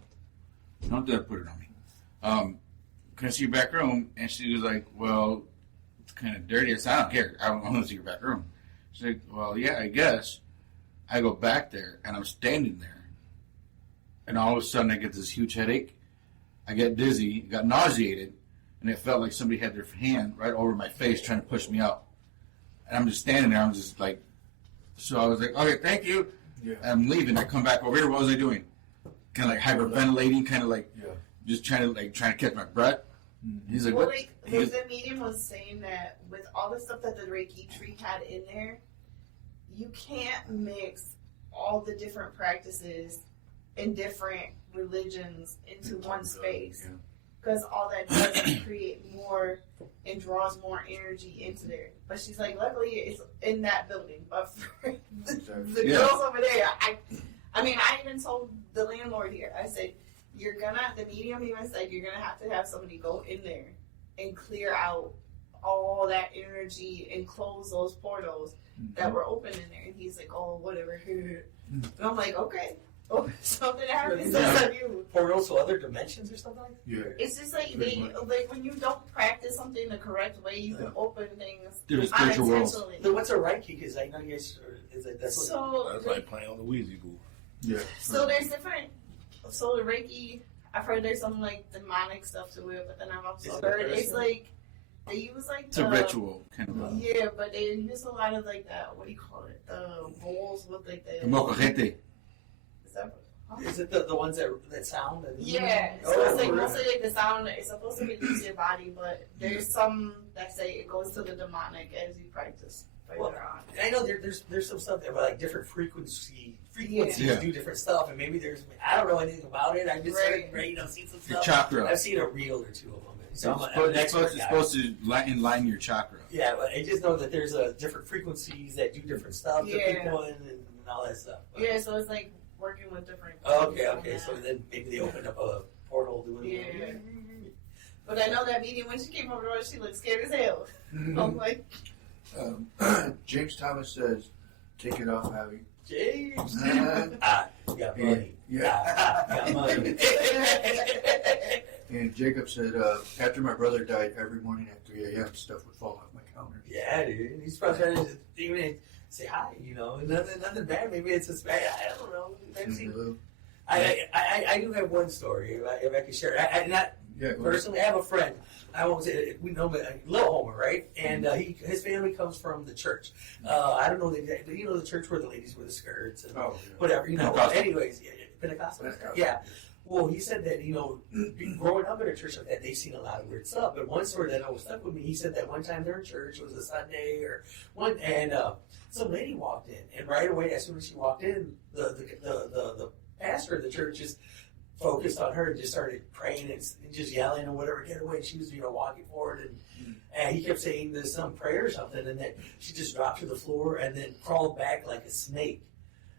Don't dare put it on me. Can I see your back room? And she was like, well, it's kind of dirty. I said, I don't care. I want to see your back room. She's like, well, yeah, I guess. I go back there, and I'm standing there. And all of a sudden, I get this huge headache. I get dizzy, got nauseated, and it felt like somebody had their hand right over my face trying to push me out. And I'm just standing there. I'm just like, so I was like, okay, thank you. Yeah. I'm leaving. I come back over here. What was I doing? Kind of like hyperventilating, kind of like Yeah. just trying to catch my breath. He's like, Well, what? like He goes, the medium was saying that with all the stuff that the Reiki tree had in there, you can't mix all the different practices in different religions into one space. Yeah. Because all that does is create more and draws more energy into there. But she's like, luckily it's in that building. But for the Yeah. girls over there, I mean, I even told the landlord here, I said, the medium even said, you're going to have somebody go in there and clear out all that energy and close those portals that were open in there. And he's like, oh, whatever. And I'm like, okay. Oh, something happens to you. Portals to other dimensions or something like that? Yeah. It's just like Pretty like when you don't practice something the correct way, you can open things There's spiritual worlds. unintentionally. Then what's a Reiki? Because I know you guys that's what. So That's like playing on the Ouija board. Yeah. so there's different. So the Reiki, I've heard there's some like demonic stuff to it, but then I've also Is it heard it's personal? like they use like It's a ritual, kind of. Yeah, but they use a lot of like that. What do you call it? The bowls with like the. The mocajete. Is that? Huh? Is it the ones that sound? And, Yeah, so Oh, it's like really? mostly like the sound. It's supposed to release your body, but there's some that say it goes to the demonic as you practice further Well, on. I know there's some stuff that were like different frequencies Yeah. do different stuff, and maybe I don't know anything about it. I just Right. seen some Your stuff. chakra. I've seen a reel or two of them. So I'm It's an expert it's guy. supposed to enlighten your chakra. Yeah, but I just know that there's different frequencies that do different stuff to Yeah. people and all that stuff. But- Yeah, so it's like working with different. Okay. So then maybe they opened up a portal doing. Yeah. But I know that medium when she came over, she looked scared as hell. I'm like, James Thomas says, "Take it off, Abby." James. You got And, money. yeah. You got money. And Jacob said, after my brother died, every morning at 3 a.m., stuff would fall off my counter. Yeah, dude. He's probably trying to even say hi, you know. Nothing bad. Maybe it's just bad. I don't know. I do have one story, if I can share. I not Yeah, go personally, I have a friend. I won't say it, we know, but Lil Homer, right? And his family comes from the church. I don't know the exact, but you know the church where the ladies wear the skirts and whatever, you know. Pentecostal. Anyways, Pentecostal. Yeah. Well, he said that, you know, growing up in a church like that, they've seen a lot of weird stuff. But one story that always stuck with me, he said that one time they're in church, it was a Sunday and some lady walked in, and right away, as soon as she walked in, the pastor of the church just focused on her and just started praying and just yelling or whatever, get away. She was, you know, walking forward, and he kept saying there's some prayer or something, and then she just dropped to the floor and then crawled back like a snake.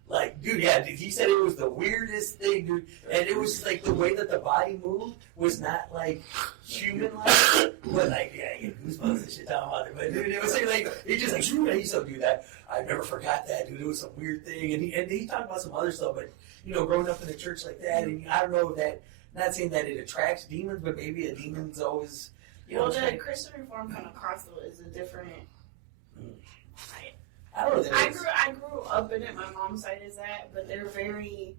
Like, dude, yeah, dude, he said it was the weirdest thing, dude. And it was like the way that the body moved was not like human-like, but like, yeah, I get goosebumps and shit talking about it. But dude, it was like he just like, shoot, he used to do that. I never forgot that, dude. It was some weird thing, and he talked about some other stuff. But you know, growing up in a church like that, and I don't know if that. Not saying that it attracts demons, but maybe a demon's always, you know. Well, the Christian Reformed Pentecostal is a different. I don't know. I grew up in it. My mom's side is that, but they're very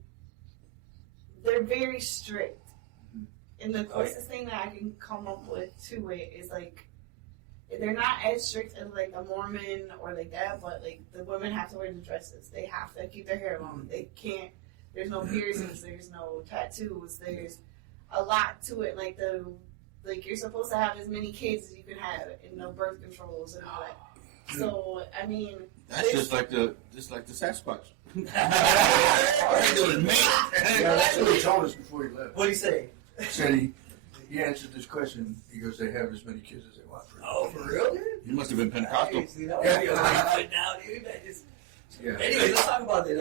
strict. And the closest thing that I can come up with to it is like they're not as strict as like a Mormon or like that, but like the women have to wear the dresses. They have to keep their hair long. They can't. There's no piercings. There's no tattoos. There's a lot to it. Like you're supposed to have as many kids as you can have, and no birth controls and all that. So I mean. That's just like the Sasquatch. Yeah, that's what he told us before he left. What did he say? He said he answered this question. He goes, they have as many kids as they want. Oh, for real, dude? He must have been Pentecostal. Yeah. Anyway, let's talk about this.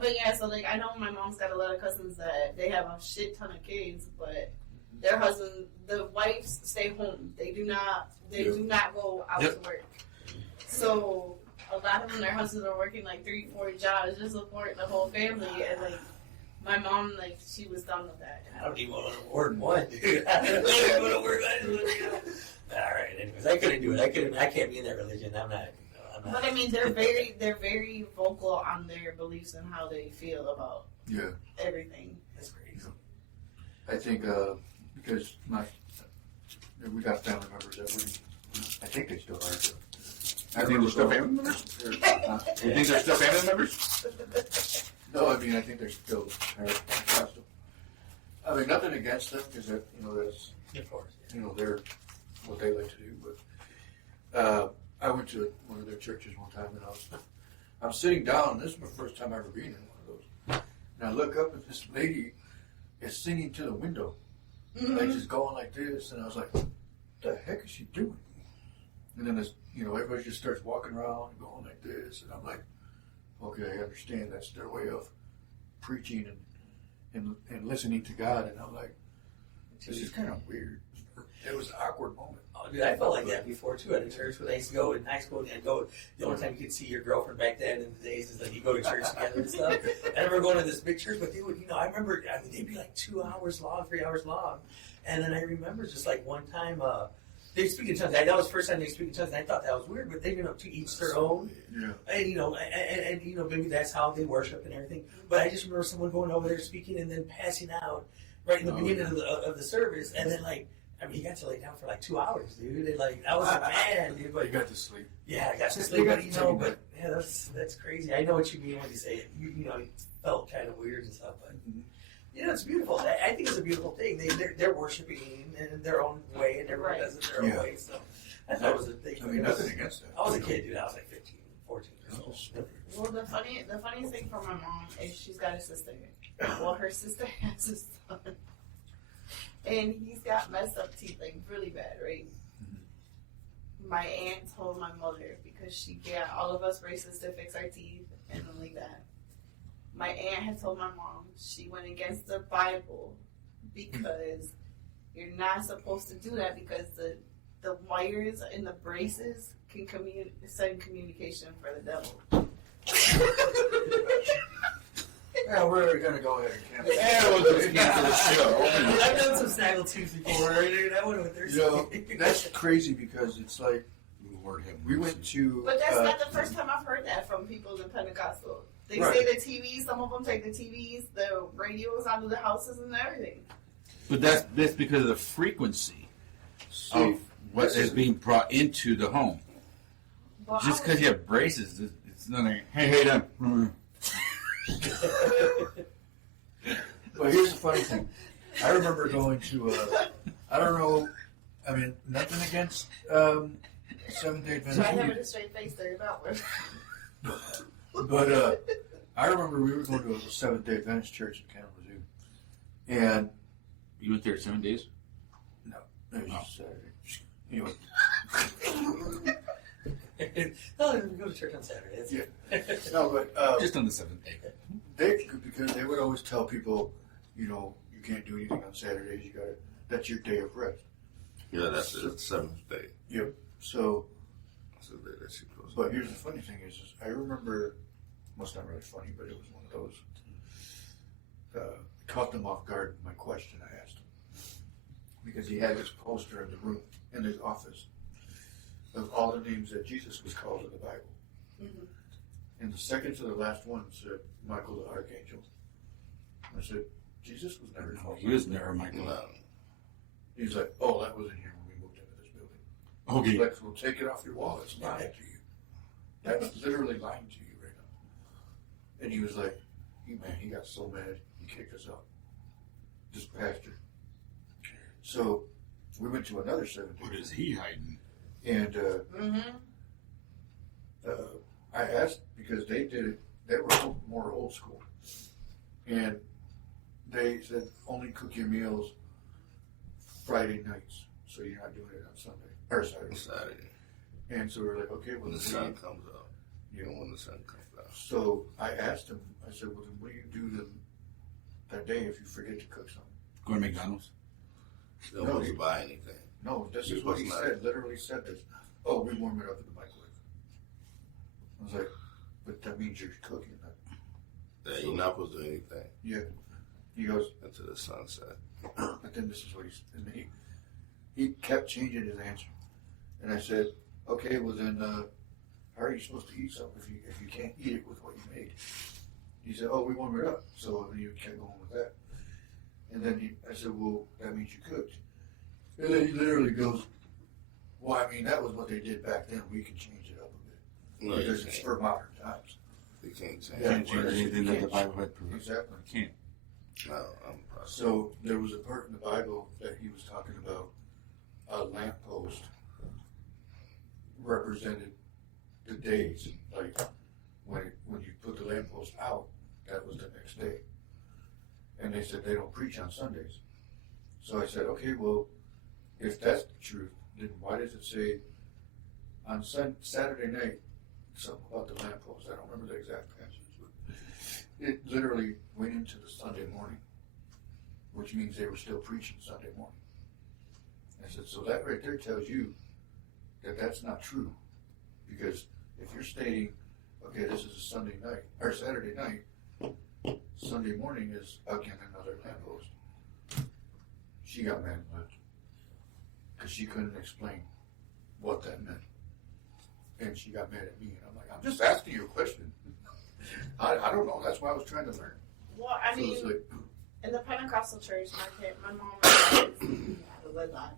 But yeah, so like I know my mom's got a lot of cousins that they have a shit ton of kids, but their husband, the wives stay home. They do not go out to work. So a lot of them, their husbands are working like 3-4 jobs just supporting the whole family, and like my mom, like she was done with that. I don't even want to work one, dude. I don't even want to work. All right, anyways, I couldn't do it. I can't be in that religion. I'm not. But I mean, they're very vocal on their beliefs and how they feel about everything. That's crazy. I think because we got family members that I think they still are. I think they're still family members? You think they're still family members? No, I mean, I think they're still Pentecostal. I mean, nothing against them, because, you know, that's, Of course. you know, they're what they like to do. But I went to one of their churches one time, and I'm sitting down, and this is my first time ever being in one of those. And I look up, and this lady is singing to the window, like just going like this, and I was like, what the heck is she doing? And then, you know, everybody just starts walking around and going like this, and I'm like, okay, I understand that's their way of preaching and listening to God, and I'm like, this is kind of weird. It was an awkward moment. Oh, dude, I felt like that before too at a church when I used to go in high school and go. The only time you could see your girlfriend back then in the days is like you go to church together and stuff. I remember going to this big church, but they would, you know, I remember they'd be like 2 hours long, 3 hours long, and then I remember just like one time. They speak in tongues. That was the first time they speak in tongues, and I thought that was weird. But they, you know, to each their own. Yeah. And you know, and you know, maybe that's how they worship and everything. But I just remember someone going over there speaking and then passing out right in the beginning of the service, and then like, I mean, he got to lay down for like 2 hours, dude. And like, I was like, man, dude. But You got to sleep. yeah, I got to sleep. But you know, but yeah, that's crazy. I know what you mean when you say it. You know, it felt kind of weird and stuff, but. You know, it's beautiful. I think it's a beautiful thing. They're worshiping in their own way, and everyone does it their own way. So I thought it was a thing. I mean, nothing against that. I was a kid, dude. I was like 15, 14 years old. Well, the funniest thing for my mom is she's got a sister. Well, her sister has a son, and he's got messed up teeth, like really bad, right? My aunt told my mother because she got all of us braces to fix our teeth and only that. My aunt had told my mom she went against the Bible because you're not supposed to do that because the wires in the braces can send communication for the devil. Yeah, we're gonna go ahead and cancel. Yeah, we'll just cancel the show. I've done some Snaggletooth before, and I wonder what they're You know, saying. that's crazy because it's like Lord have we mercy. went to. But that's not the first time I've heard that from people in Pentecostal. They Right. say the TVs, some of them take the TVs, the radios out of the houses and everything. But that's because of the frequency See, of what this is is- being brought into the home. Well, Just I because was- you have braces, it's not like, hey, them. But here's the funny thing. I remember going to I don't know. I mean, nothing against Seventh-day So I have Adventist, a straight face there about one. but I remember we were going to a Seventh-day Adventist church in Kalamazoo, and You went there 7 days? it was just Saturday. Anyway, Oh, we go to church on Saturday. That's Yeah. no, but Just on the 7th day. because they would always tell people, you know, you can't do anything on Saturdays. You got that's your day of rest. Yeah, that's the seventh day. Yep. So, That's the day that she goes. but here's the funny thing is I remember, well, it's not really funny, but it was one of those. Caught them off guard with my question I asked him because he had this poster in the room in his office of all the names that Jesus was called in the Bible. Mhm. And the second to the last one said Michael the Archangel. I said, Jesus was never called. He was never Michael. No. He's like, oh, that wasn't here when we moved into this building. Okay. He's like, well, take it off your wall. It's lying to you. That's literally lying to you right now. And he was like, he got so mad, he kicked us out. This pastor. So we went to another 7 What days. is he hiding? And Mm-hmm. I asked because they did it, they were more old school. And they said only cook your meals Friday nights. So you're not doing it on Sunday or Saturday. Saturday. And so we're like, okay, well, When the then sun we- comes up. You know when the sun comes out. So I asked him, I said, well, then what do you do that day if you forget to cook something? Go to McDonald's? They don't want to buy anything. No, this You're is what he supposed to said, literally said this. Oh, we warm it up in the microwave. I was like, but that means you're cooking that. Yeah, you're not supposed to do anything Yeah. He goes, until the sunset. but then this is what and he kept changing his answer. And I said, okay, well then, how are you supposed to eat something if you can't eat it with what you made? He said, oh, we warm it up. So then you kept going with that. And then I said, well, that means you cooked. And then he literally goes, well, I mean, that was what they did back then. We can change it up a bit. No, you Because it's can't. for modern times. You can't change Yeah, Can't change well, anything you that the can't. Bible had proven. Exactly. Can't. No, I'm positive. So there was a part in the Bible that he was talking about a lamppost represented the days. Like when you put the lamppost out, that was the next day. And they said they don't preach on Sundays. So I said, okay, well, if that's the truth, then why does it say on Saturday night something about the lamppost? I don't remember the exact passage, but it literally went into the Sunday morning, which means they were still preaching Sunday morning. I said, so that right there tells you that that's not true, because if you're stating, okay, this is a Sunday night or Saturday night, Sunday morning is again another lamppost. She got mad and left because she couldn't explain what that meant, and she got mad at me. And I'm like, I'm just asking you a question. I don't know. That's why I was trying to learn. Well, I So mean, it's like, in the Pentecostal church, my mom had a wedlock.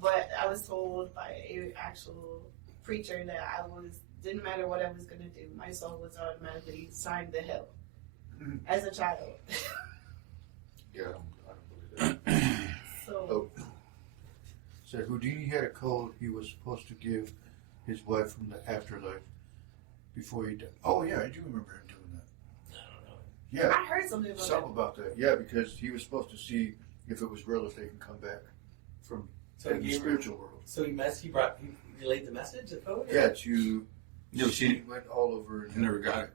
But I was told by an actual preacher that didn't matter what I was going to do, my soul was automatically signed to hell as a child. yeah, I don't believe that. So, Said Houdini had a code he was supposed to give his wife from the afterlife before he died. Oh yeah, I do remember him doing that. I don't know. Yeah, I heard something about something about that. Yeah, because he was supposed to see if it was real, if they can come back from So in the he spiritual world. So he relayed the message, the code? or- Yeah, to No, she went all over and never got it.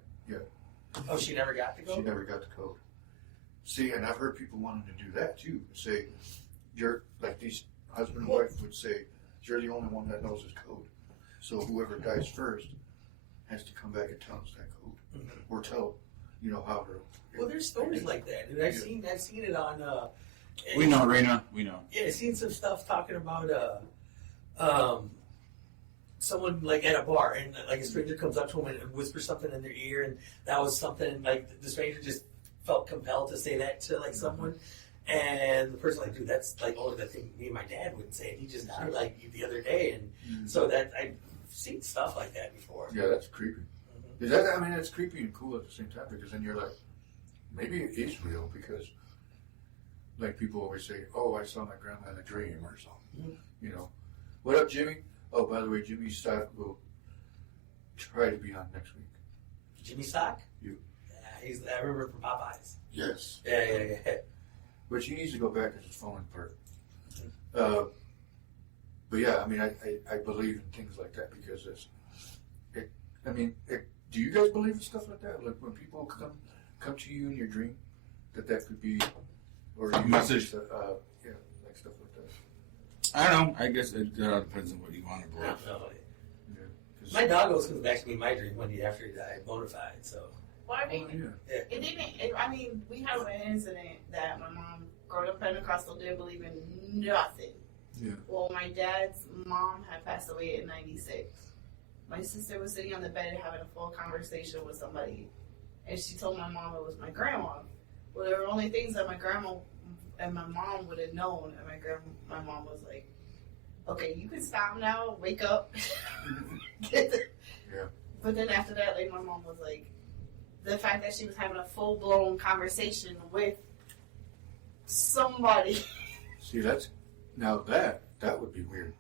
Oh, she never got the code? She never got the code. See, and I've heard people wanting to do that too. Say, you're like these husband and wife would say, you're the only one that knows his code. So whoever dies first has to come back and tell us that code, or tell you know, how her. Well, there's stories like that, dude. I've seen it on. We know, Raina. We know. Yeah, I've seen some stuff talking about someone like at a bar and like a stranger comes up to them and whispers something in their ear, and that was something like the stranger just felt compelled to say that to like someone, and the person like, dude, that's like only the thing me and my dad wouldn't say, and he just died like the other day, and so that I've seen stuff like that before. Yeah, that's creepy. Is that? I mean, it's creepy and cool at the same time because then you're like, maybe it is real because, like people always say, oh, I saw my grandma in a dream or something. You know, what up, Jimmy? Oh, by the way, Jimmy Stock will try to be on next week. Jimmy Stock? You. Yeah, I remember from Popeyes. Yes. Yeah. But he needs to go back because it's falling apart. But yeah, I mean, I believe in things like that because do you guys believe in stuff like that? Like when people come to you in your dream, that could be, or you Message. yeah, like stuff like that. I don't know. I guess it depends on what you want to I believe. don't know. Yeah, My dog always comes back to me in my dream one day after he died, bona fide, so. Well, I mean, yeah. it didn't. I mean, we had an incident that my mom, growing up Pentecostal, didn't believe in nothing. Yeah. Well, my dad's mom had passed away in '96. My sister was sitting on the bed having a full conversation with somebody, and she told my mom it was my grandma. Well, there were only things that my grandma and my mom would have known, and my mom was like, "Okay, you can stop now. Wake up." Yeah. But then after that, like my mom was like, the fact that she was having a full blown conversation with somebody. See, that would be weird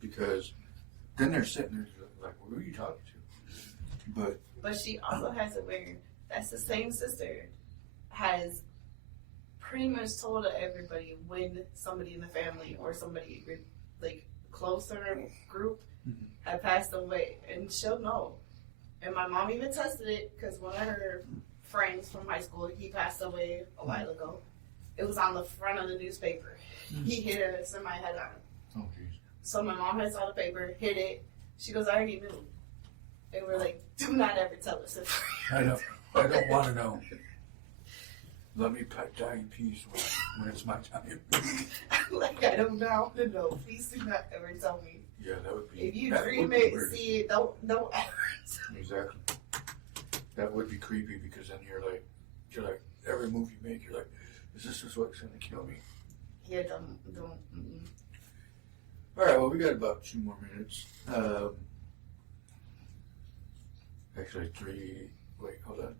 because then they're sitting there like, "Who are you talking to?" But she also has it where that's the same sister has pretty much told everybody when somebody in the family or somebody like closer group had passed away, and she'll know. And my mom even tested it because one of her friends from high school, he passed away a while ago. It was on the front of the newspaper. He hit a semi-head on it. Oh, jeez. So my mom had saw the paper, hit it. She goes, I already knew. They were like, do not ever tell us if I know. I don't want to know. Let me die in peace when it's my time. like, I don't know to know. Please do not ever tell me. Yeah, that would be. If you that dream would be it, weird. see it, don't ever tell me. Exactly. That would be creepy because then you're like every move you make, you're like, is this what's going to kill me? Yeah, don't. All right, well, we got about 2 more minutes. Actually, 3. Wait, hold on.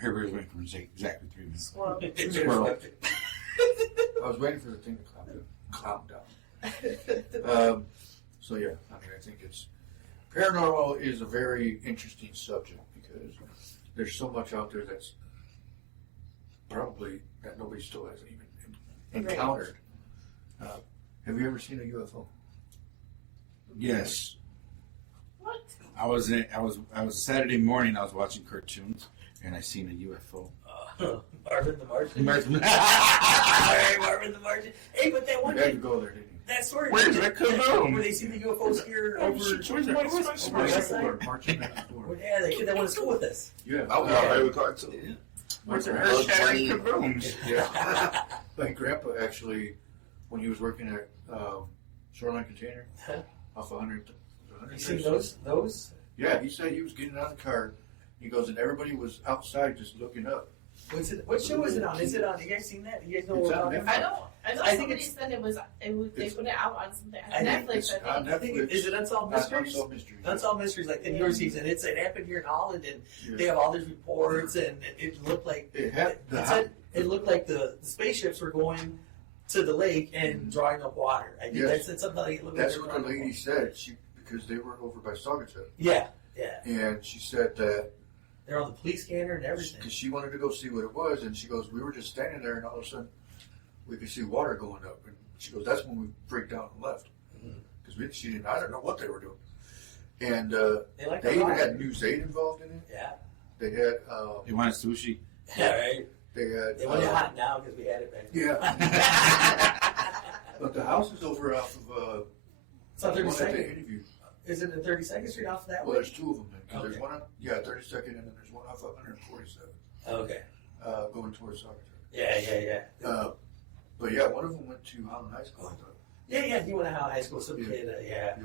Everybody's waiting for him to say exactly 3 minutes. Squirrel. Squirrel. I was waiting for the thing to calm down. So yeah, I mean, I think paranormal is a very interesting subject because there's so much out there that's probably that nobody still hasn't even encountered. Have you ever seen a UFO? Yes. What? I was Saturday morning. I was watching cartoons and I seen a UFO. Marvin the Martian. Marvin. Marvin the Martian. Hey, but that one You had to thing, go there, didn't you? that story. Where's that kaboom? Where they see the UFOs here over. March 94. Yeah, the kid that went to school with us. Yeah. That was my favorite cartoon. Where's March the 94. earth-shattering kabooms? Yeah. My grandpa actually, when he was working at Shoreline Container off 100. You seen those? Yeah, he said he was getting out of the car. He goes, and everybody was outside just looking up. What show is it on? Is it on? You guys seen that? You guys know It's what on we're talking Netflix. about? I know I think somebody it's- said it was they put it out on something. I think Netflix, it's on I think is it Unsolved Mysteries? Unsolved Mysteries. Unsolved Mysteries, like the newer season. It happened here in Holland, and Yeah. they have all these reports, and it looked like It had it said it looked like the spaceships were going to the lake and drawing up water. I think Yes. that's something like it looked That's like what the lady said. Because they were over by Saugerton, Yeah, and she said that they're on the police scanner and everything. because she wanted to go see what it was, and she goes, we were just standing there, and all of a sudden we could see water going up, and she goes, that's when we break down and left because she didn't. I don't know what they were doing, and They like they the even water. had News 8 involved in it. Yeah, They had They wanted sushi. yeah, right. they had They want it hot now because we had it back. yeah. But the house is over off of It's on the one that 32nd. they interviewed. Is it in 32nd Street off that Well, way? there's two of them then. 'Cause there's Okay. one on, 32nd, and then there's one off of 147, Okay. going towards Soccer. Yeah. But yeah, one of them went to Holland High School, I thought. Yeah, he went to high school, some Yeah. kid, Yep.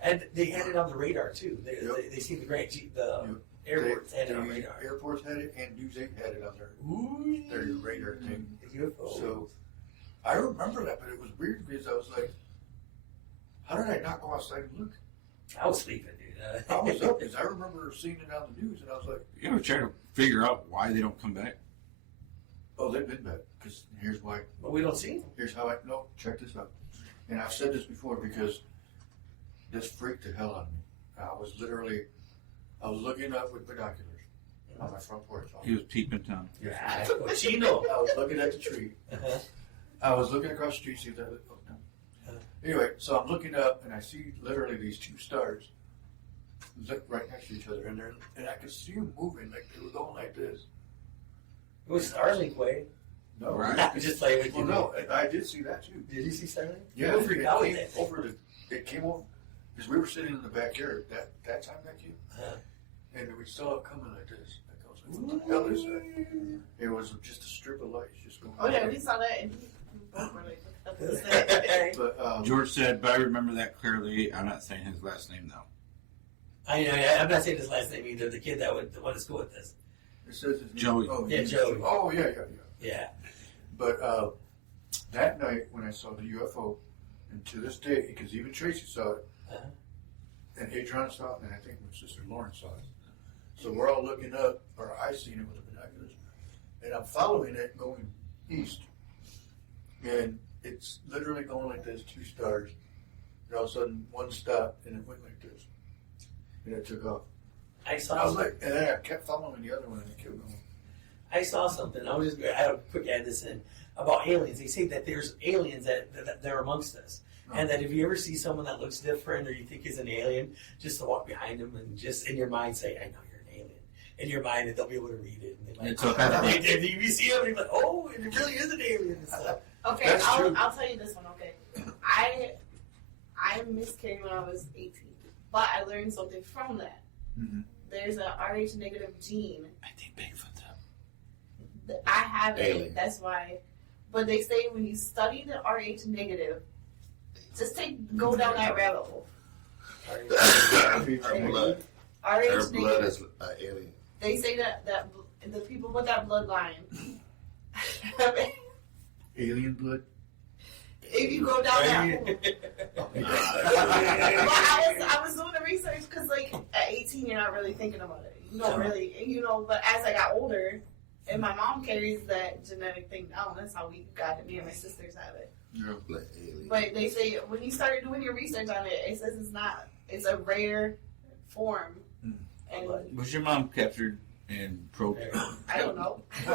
And they had it on the radar, too. They Yep. see the Grand G, the Yep. airports had it on radar. Airports had it, and News 8 had it on Ooh. their radar thing. UFO. So I remember that, but it was weird because I was like, how did I not go outside and look? I was sleeping, dude. I was up because I remember seeing it on the news, and I was like, You ever try to figure out why they don't come back? oh, they've been back. Because here's why. But we don't see them. Here's how I know. Check this out. And I've said this before because this freaked the hell out of me. I was looking up with binoculars on my front porch. He was peeping Tom. Yeah, Chino. I was looking at the tree. I was looking across the street, see that. Oh, no. Anyway, so I'm looking up and I see literally these two stars right next to each other, and I could see them moving like they were going like this. It was Starlink way. No, Right. I was just playing with well, you. no, I did see that too. Did you see Starlink? Yeah, You freaked out with it it. came over because we were sitting in the backyard that time that came, and we saw it coming like this. Like I was like, what the hell is that? It was just a strip of lights just going. Oh yeah, we saw that, and we both were like, what the hell is that? But George said, but I remember that clearly. I'm not saying his last name though. I'm not saying his last name either. The kid that went to school with us. it says his name. Joey. Oh, Yeah, Joey. Oh yeah. Yeah. But that night when I saw the UFO, and to this day, because even Tracy saw it, and Adriana saw it, and I think my sister Lauren saw it. So we're all looking up, or I seen it with the binoculars, and I'm following it going east, and it's literally going like this, two stars, and all of a sudden one stopped, and it went like this, and it took off. I And I saw was like, and then I kept following the other one, and it kept going. I saw something. I had a quick add this in about aliens. They say that there's aliens that they're amongst us, and that if you ever see someone that looks different or you think is an alien, just to walk behind them and just in your mind say, "I know you're an alien." In your mind, and they'll be able to read it. And they might. It's okay. If you see them, you're like, "Oh, it really is an alien." And stuff. Okay, That's true. I'll tell you this one. Okay, I miscarried when I was 18, but I learned something from that. Mhm. There's a Rh negative gene. I think Bigfoot's up. I have it. Alien. That's why. But they say when you study the Rh negative, just go down that rabbit hole. Her blood. Her Rh blood negative. is alien. They say that the people with that bloodline. Alien blood. If you go down that hole. Well, I was doing the research because, like, at 18, you're not really thinking about it. You don't really, but as I got older, and my mom carries that genetic thing down, that's how we got it. Me and my sisters have it. Yeah. Blood alien. But they say when you start doing your research on it, it says it's a rare form. And Was your mom captured and probed? I don't know. I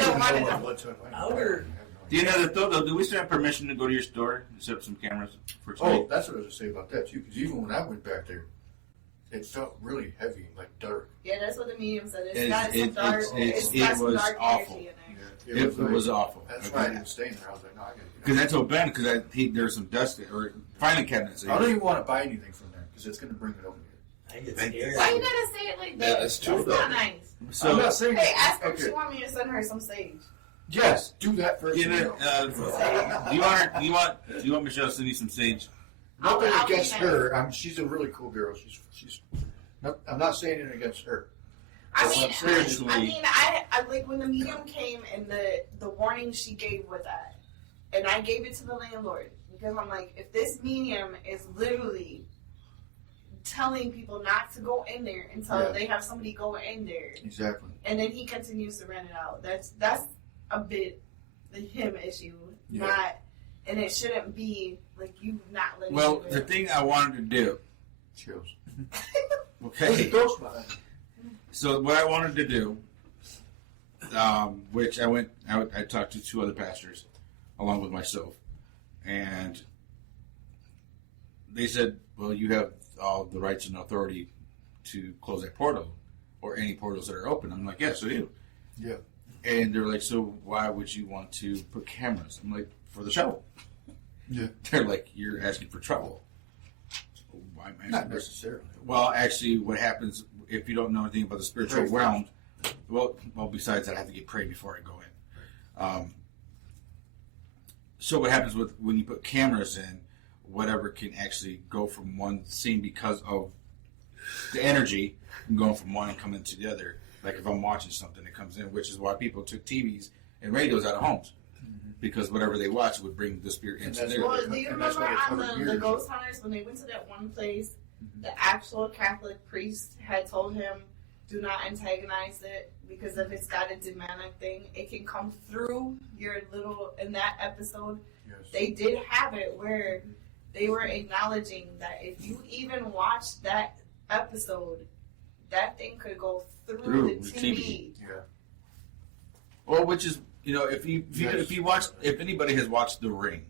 don't want to know. blood type. Outer. Do you know though? Do we still have permission to go to your store and set up some cameras for Oh, tonight? that's what I was going to say about that too. Because even when I went back there, it felt really heavy, like dark. Yeah, that's what the medium said. It's It's- got some it- dark. it's- It's it got some was dark awful. energy in there. Yeah, It was awful. That's why I didn't stay in there. I was like, no, I got to get Because out. I told Ben because there's some dust or filing cabinets. I don't even want to buy anything from there because it's going to bring it over here. I get Thank you. scared. Why you gotta say it like that? Yeah, that's true, That's though. not nice. I'm So not saying. Hey, ask her if Okay. she want me to send her some sage. Yes, do that first. do you want Michelle to send you some sage? Nothing I'll be against nice. her. She's a really cool girl. She's. I'm not saying it against her. I But mean, seriously. I like when the medium came and the warning she gave with that, and I gave it to the landlord because I'm like, if this medium is literally telling people not to go in there until Yeah. they have somebody go in there, Exactly. and then he continues to rent it out. That's a bit the him issue, Yeah. not, and it shouldn't be like you not letting. Well, me do the it. thing I wanted to do. Chills. Okay. There's a ghost behind. So what I wanted to do, which I talked to two other pastors, along with myself, and they said, "Well, you have all the rights and authority to close that portal, or any portals that are open." I'm like, "Yes, I do." Yeah. And they're like, "So why would you want to put cameras?" I'm like, "For the show." Yeah. They're like, "You're asking for trouble." Not necessarily. Well, actually, what happens if you don't know anything about the spiritual Pray realm? Well, besides that, I have to get prayed before I go in. So what happens with when you put cameras in, whatever can actually go from one scene because of the energy and going from one and coming to the other. Like if I'm watching something that comes in, which is why people took TVs and radios out of homes. Because whatever they watch would bring the spirit into there. Well, do you remember on the Ghost Hunters when they went to that one place, the actual Catholic priest had told him, do not antagonize it because if it's got a demonic thing, it can come through your little, in that episode, they did have it where they were acknowledging that if you even watch that episode, that thing could go through the TV. Yeah. Well, which is, if anybody has watched The Ring,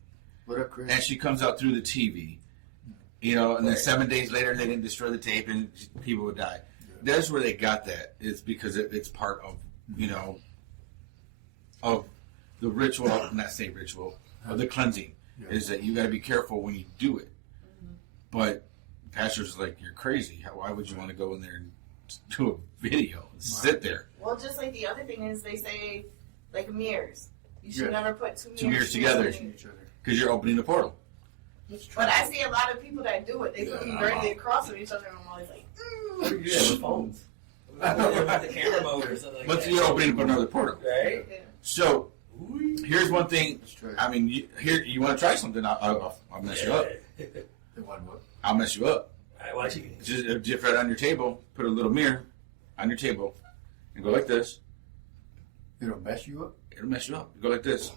What up, Chris? and she comes out through the TV, and then 7 days later they didn't destroy the tape and people would die. That's where they got that. It's because it's part of, of the ritual, not say ritual, of the cleansing, is that you got to be careful when you do it. But pastor's like, you're crazy. Why would you want to go in there and do a video and sit there? Well, just like the other thing is they say, like mirrors. You should never put two mirrors together. Each other. Because you're opening the portal. But I see a lot of people that do it. They put them directly across from each other, and I'm always like, Yeah, with phones. With the camera mode or something like But that. you're opening up another portal. Right? Yeah. So, here's one thing. Let's try it. I mean, you want to try something, I'll mess you up. They want what? I'll mess you up. I watch you. Just right on your table, put a little mirror on your table, and go like this. It'll mess you up? It'll mess you up. Go like this.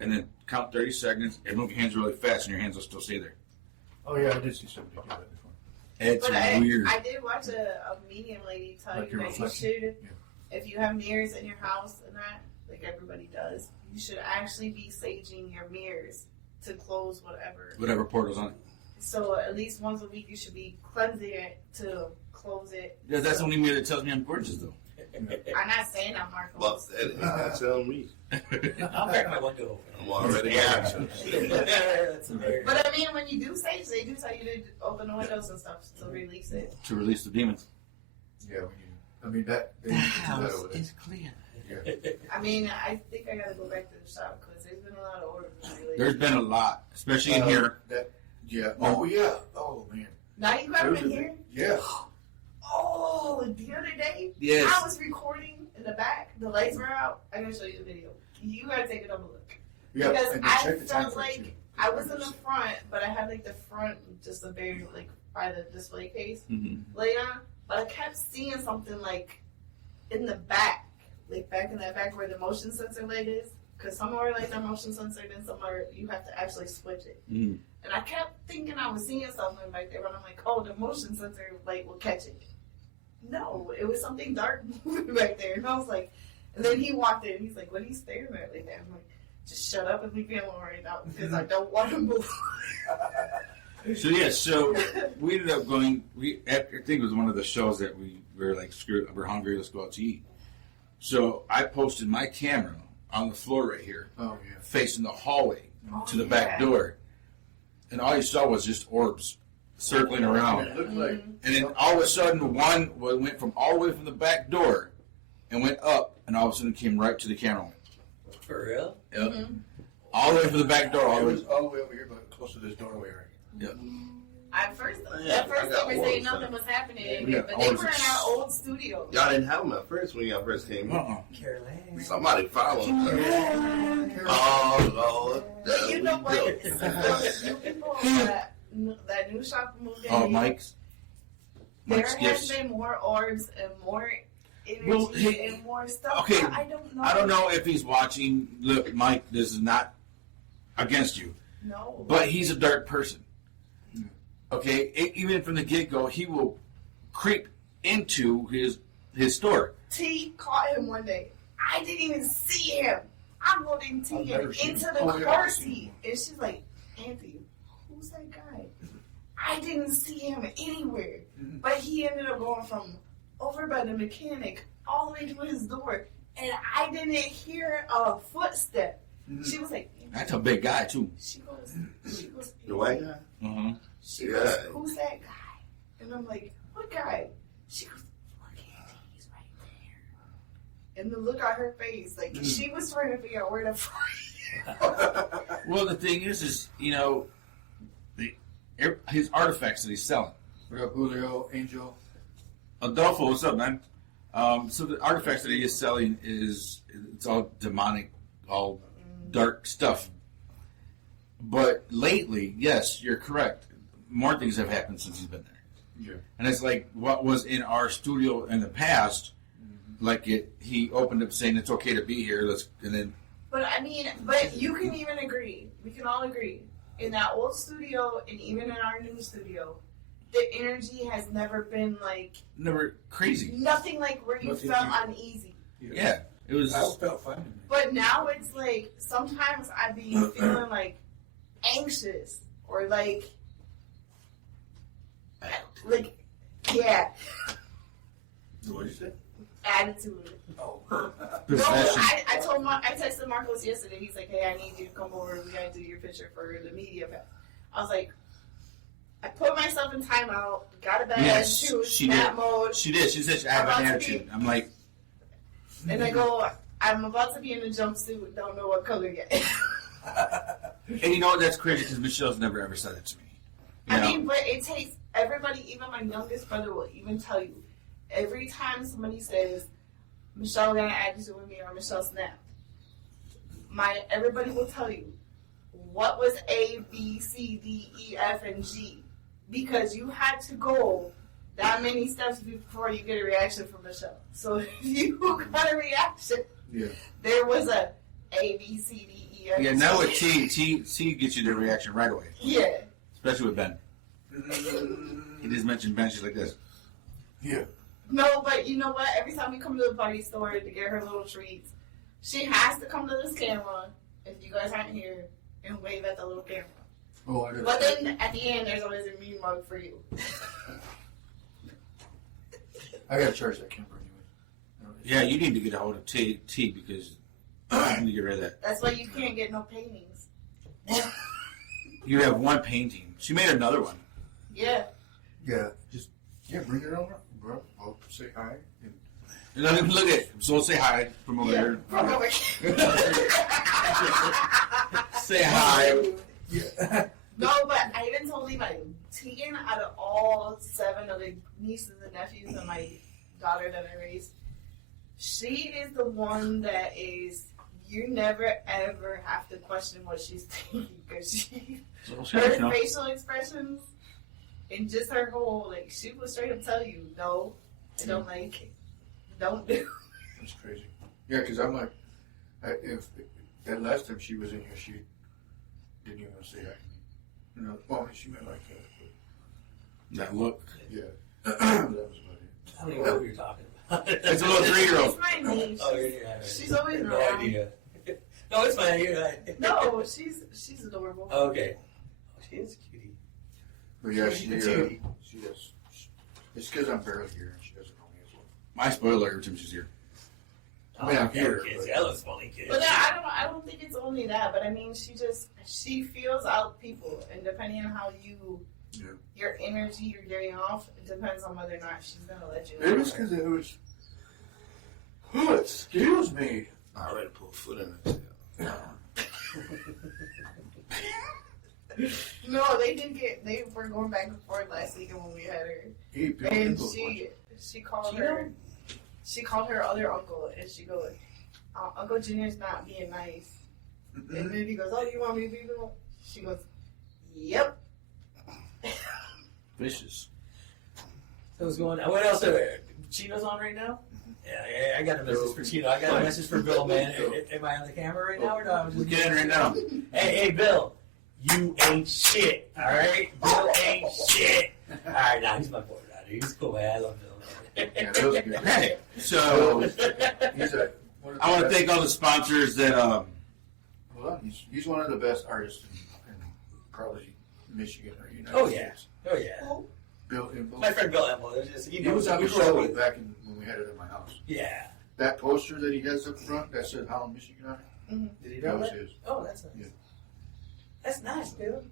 And then count 30 seconds, and move your hands really fast, and your hands will still stay there. Oh, yeah, I did see somebody do that before. It's but weird. I did watch a medium lady tell Like you your that you reflection? should, Yeah. if you have mirrors in your house and that, like everybody does, you should actually be saging your mirrors to close Whatever portal's on it. So at least once a week you should be cleansing it to close it. Yeah, that's the only mirror that tells me I'm gorgeous, though. I'm not saying I'm Marco. Well, that is not telling me. I'll crack my window open. I'm already action. That's very. But I mean, when you do sage, they do tell you to open the windows and stuff to release it. To release the demons. Yeah, I mean, that. They used to do that over there. clear. Yeah. I mean, I think I gotta go back to the shop because there's been a lot of orders lately. There's been a lot, especially in here. Yeah. Oh, yeah. Oh, man. Now you got them in here? Yeah. Oh, the other day, Yes. I was recording in the back. The lights were out. I'm gonna show you the video. You gotta take another look. Yeah. Because And then I check the time felt frame, like too. I was in the front, but I had like the front just a very like by the display case laid on. But I kept seeing something like in the back, like back in that back where the motion sensor light is. Because somewhere like that motion sensor, then somewhere you have to actually switch it. Mhm. And I kept thinking I was seeing something back there, but I'm like, oh, the motion sensor light will catch it. No, it was something dark moving back there. And I was like, and then he walked in and he's like, what are you staring at like that? I'm like, just shut up and leave me alone right now because I don't want to move. So we ended up going. I think it was one of the shows that we were like, screw it, we're hungry, let's go out to eat. So I posted my camera on the floor right here, Oh, yeah. facing the hallway Oh, to the back door, and all you saw was just orbs circling around. It looked like. And then all of a sudden, one went from all the way from the back door and went up, and all of a sudden came right to the camera. For real? Yep. All the way from the back door, all It the way. was all the way over here, but close to this doorway right here. Yep. At first Yeah, I they got were orbs, saying huh? nothing was happening, Yeah, but they orbs. were in our old studio. Y'all didn't have them at first when y'all first came in. Caroline. Somebody following her. Oh, Lord. But you know what? Those new people that new shop moved in. Oh, here, Mike's. There Mike's has gifts. been more orbs and more energy Well, hey, and more stuff. okay, I don't know. I don't know if he's watching. Look, Mike, this is not against you, No. but he's a dark person. Okay, even from the get-go, he will creep into his store. T caught him one day. I didn't even see him. I'm holding T I've never seen into him. the Oh, yeah, car I've seen seat, him. and she's like, "Auntie, who's that guy?" I didn't see him anywhere, but he ended up going from over by the mechanic all the way to his door, and I didn't hear a footstep. She was like, That's a big guy too. she goes, The white guy? Uh-huh. She goes, who's that guy? And I'm like, what guy? She goes, look at him, he's right there. And the look on her face, like she was trying to figure out where to find. Well, the thing is his artifacts that he's selling. What up, Julio, Angel? Adolfo, what's up, man? So the artifacts that he is selling it's all demonic, all dark stuff. But lately, yes, you're correct. More things have happened since he's been there. Yeah. And it's like what was in our studio in the past, like he opened up saying it's okay to be here. But I mean, but you can even agree. We can all agree. In that old studio and even in our new studio, the energy has never been like never crazy. Nothing like where you felt uneasy. Yeah, it was. I felt fine. But now it's like sometimes I be feeling like anxious or like yeah. What did you say? Attitude. Oh. No, I texted Marcos yesterday. He's like, hey, I need you to come over. We gotta do your picture for the media. I was like, I put myself in timeout, got a bad attitude, snap mode. She did. She said I have an attitude. I'm like, and I go, I'm about to be in a jumpsuit, don't know what color yet. And you know what? That's crazy because Michelle's never ever said that to me. I mean, but it takes everybody, even my youngest brother will even tell you, every time somebody says, Michelle got an attitude with me or Michelle snapped, everybody will tell you, what was A, B, C, D, E, F, and G? Because you had to go that many steps before you get a reaction from Michelle. So if you got a reaction, there was a B, C, D, E, F, yeah, and now G. with T gets you the reaction right away. Yeah. Especially with Ben. He just mentioned Ben, she's like this. Yeah. No, but you know what? Every time we come to the party store to get her little treats, she has to come to this camera, if you guys aren't here, and wave at the little camera. Oh, I did. But then at the end, there's always a mean mug for you. I gotta charge that camera anyway. Yeah, you need to get a hold of T because I need to get rid of that. That's why you can't get no paintings. You have one painting. She made another one. Yeah. Yeah, bring it over, bro. I'll say hi. And look at so say hi from over there. From over Say hi. Yeah. No, but I even told Levi, Tegan, out of all 7 of the nieces and nephews and my daughter that I raised, she is the one that is, you never ever have to question what she's thinking because her facial expressions and just her whole, like, she will straight up tell you, no, I don't like it. Don't do. That's crazy. Yeah, because I'm like, if that last time she was in here, she didn't even say hi. You know, well, she meant like That look. Yeah. That was about it. I don't even know who you're talking about. It's a little 3-year-old. It's my niece. Oh, yeah. She's always no around. idea. No, it's fine. No, she's adorable. Okay. Oh, she is a cutie. But yeah, She's she a does. cutie. It's because I'm barely here and she doesn't know me as well. My spoiler every time she's here. I mean, I'm here. Kids. Yeah, those funny kids. But I don't think it's only that. But I mean, she feels out people, and depending on how your energy you're getting off, it depends on whether or not she's gonna let you know. It was because it was. Oh, excuse me. I already put a foot in it. No, they were going back and forth last weekend when we had her, and she called her. She called her other uncle, and she goes, Uncle Junior's not being nice. And then he goes, oh, you want me to be the one? She goes, yep. Vicious. So what's going on? What else? Chino's on right now? Yeah, I got a message for Chino. I got a message for Bill, man. Am I on the camera right now or not? We can right now. Hey, Bill. You ain't shit, all right? Bill ain't shit. All right, now he's my boy, right? He's cool, man. I love Bill, man. Yeah, Bill's good. Hey, so I want to thank all the sponsors that. Well, he's one of the best artists in probably Michigan or United States. Oh yeah. Bill Impel. My friend Bill Emble. He was on the show back when we had it at my house. Yeah. That poster that he has up front that said Holland, Michigan on it. Mm-hmm. Did he That know was that? his. Oh, that's nice. Yeah. That's nice, Bill.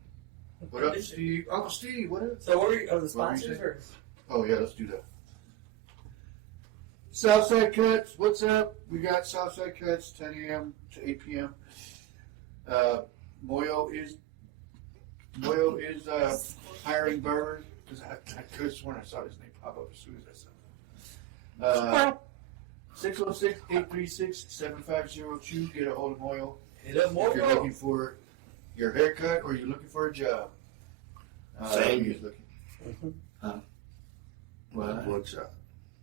What up, Steve? Uncle Steve, what up? So, what are the What were sponsors? you saying? Or? Oh, yeah, let's do that. Southside Cuts, what's up? We got Southside Cuts, 10 a.m. to 8 p.m. Moyo is hiring barbers. I could have sworn I saw his name pop up as soon as I saw it. 606-836-7502. Get a hold of Moyo. Hit up If you're Moyo. looking for your haircut or you're looking for a job. Same. He's looking. What? What's up?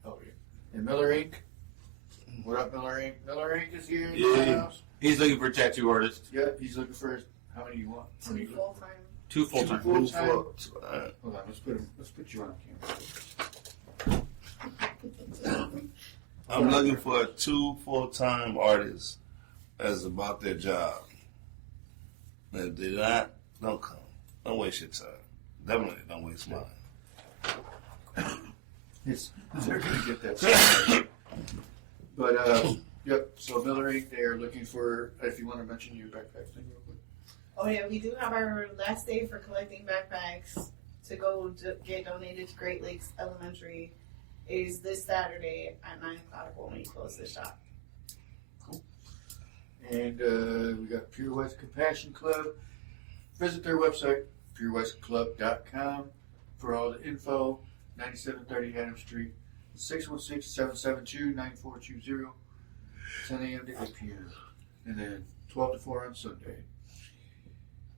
Oh, yeah. And Miller Inc. What up, Miller Inc.? Miller Inc. is here in Yeah. the house. He's looking for a tattoo artist. Yeah, he's looking for how many you want? How many 2 you look- full-time. 2 full-time. Full-time. Full-time. Hold on, let's put you on camera. I'm looking for 2 full-time artists that's about their job. And if they're not, don't come. Don't waste your time. Definitely don't waste mine. They're gonna get that. But yep. So Miller Inc. They are looking for. If you want to mention your backpack thing real quick. Oh yeah, we do have our last day for collecting backpacks to go get donated to Great Lakes Elementary is this Saturday at 9 o'clock when we close the shop. And we got Pure West Compassion Club. Visit their website, purewestclub.com, for all the info. 9730 Adams Street, 616-772-9420, 10 a.m. to 8 p.m. And then 12 to 4 on Sunday.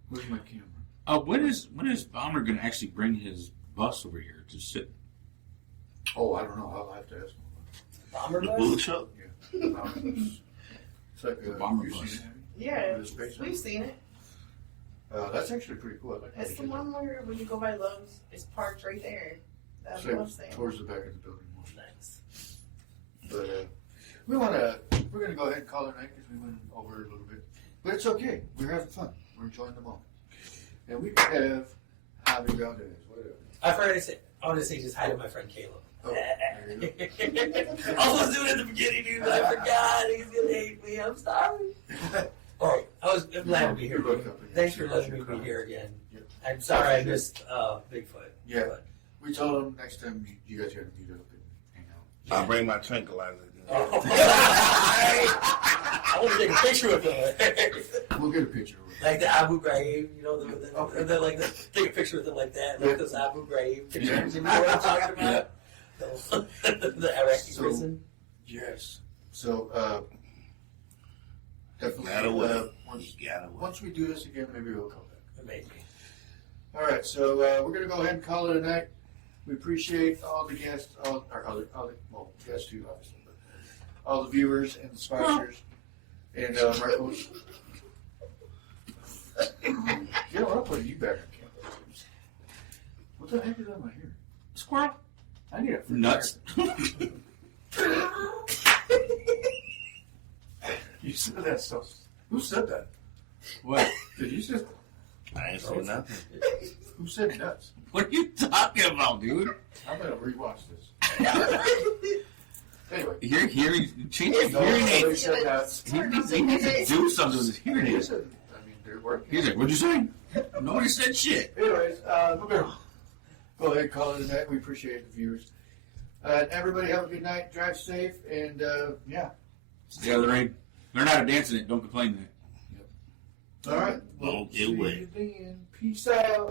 Where's my camera? When is Bomber going to actually bring his bus over here to sit? Oh, I don't know. I'll have to ask him. Bomber The bus? Bull Show? It's like a Bomber you've bus. seen it, have you? Yeah, With the space on we've it? seen it. That's actually pretty cool. I like It's the one where when you go by Lowe's, it's parked right there. That's It's what I'm like saying. towards the back of the building. Nice. But we're gonna go ahead and call it a night because we went over a little bit. But it's okay. We're having fun. We're enjoying the moment. And we have Javi Valdez. What up? I want to say just hi to my friend Caleb. Oh, there you go. I was doing it at the beginning, dude. I forgot. He's gonna hate me. I'm sorry. All right, I'm glad to be here. You're Dude. welcome. Thanks for letting me be here again. Yep. I'm sorry I missed Bigfoot. Yeah. But, We told him next time you guys got to meet up and hang out. I'll bring my tranquilizer. I want to take a picture with him. We'll get a picture. Of it. Like the Abu Ghraib, you know, take a picture with him like that, like Yeah. those Abu Ghraib pictures. Yeah. You know what I'm talking about? The Iraqi So- prison. Yes. So definitely. Gotta wait. Once we do this again, maybe we'll come back. Amazing. All right, so we're going to go ahead and call it a night. We appreciate all the guests, guests too, obviously, but all the viewers and the sponsors. And Marcos. You know, I'll put you back on camera. What the heck is on my hair? Squirrel. I need a Nuts. You said that so. Who said that? What? Did you say? I ain't saying nothing. Who said nuts? What are you talking about, dude? I'm going to rewatch this. Anyway. Your hearing, change your No, hearing nobody aids. said nuts. He needs to do something with his hearing He aids. said, I mean, they're working. He's like, what'd you say? Nobody said shit. Anyways, we're going to go ahead and call it a night. We appreciate the viewers. Everybody have a good night. Drive safe. And, yeah. Stay out of the rain. Learn how to dance in it. Don't complain then. All right. Don't get See wet. you then. Peace out.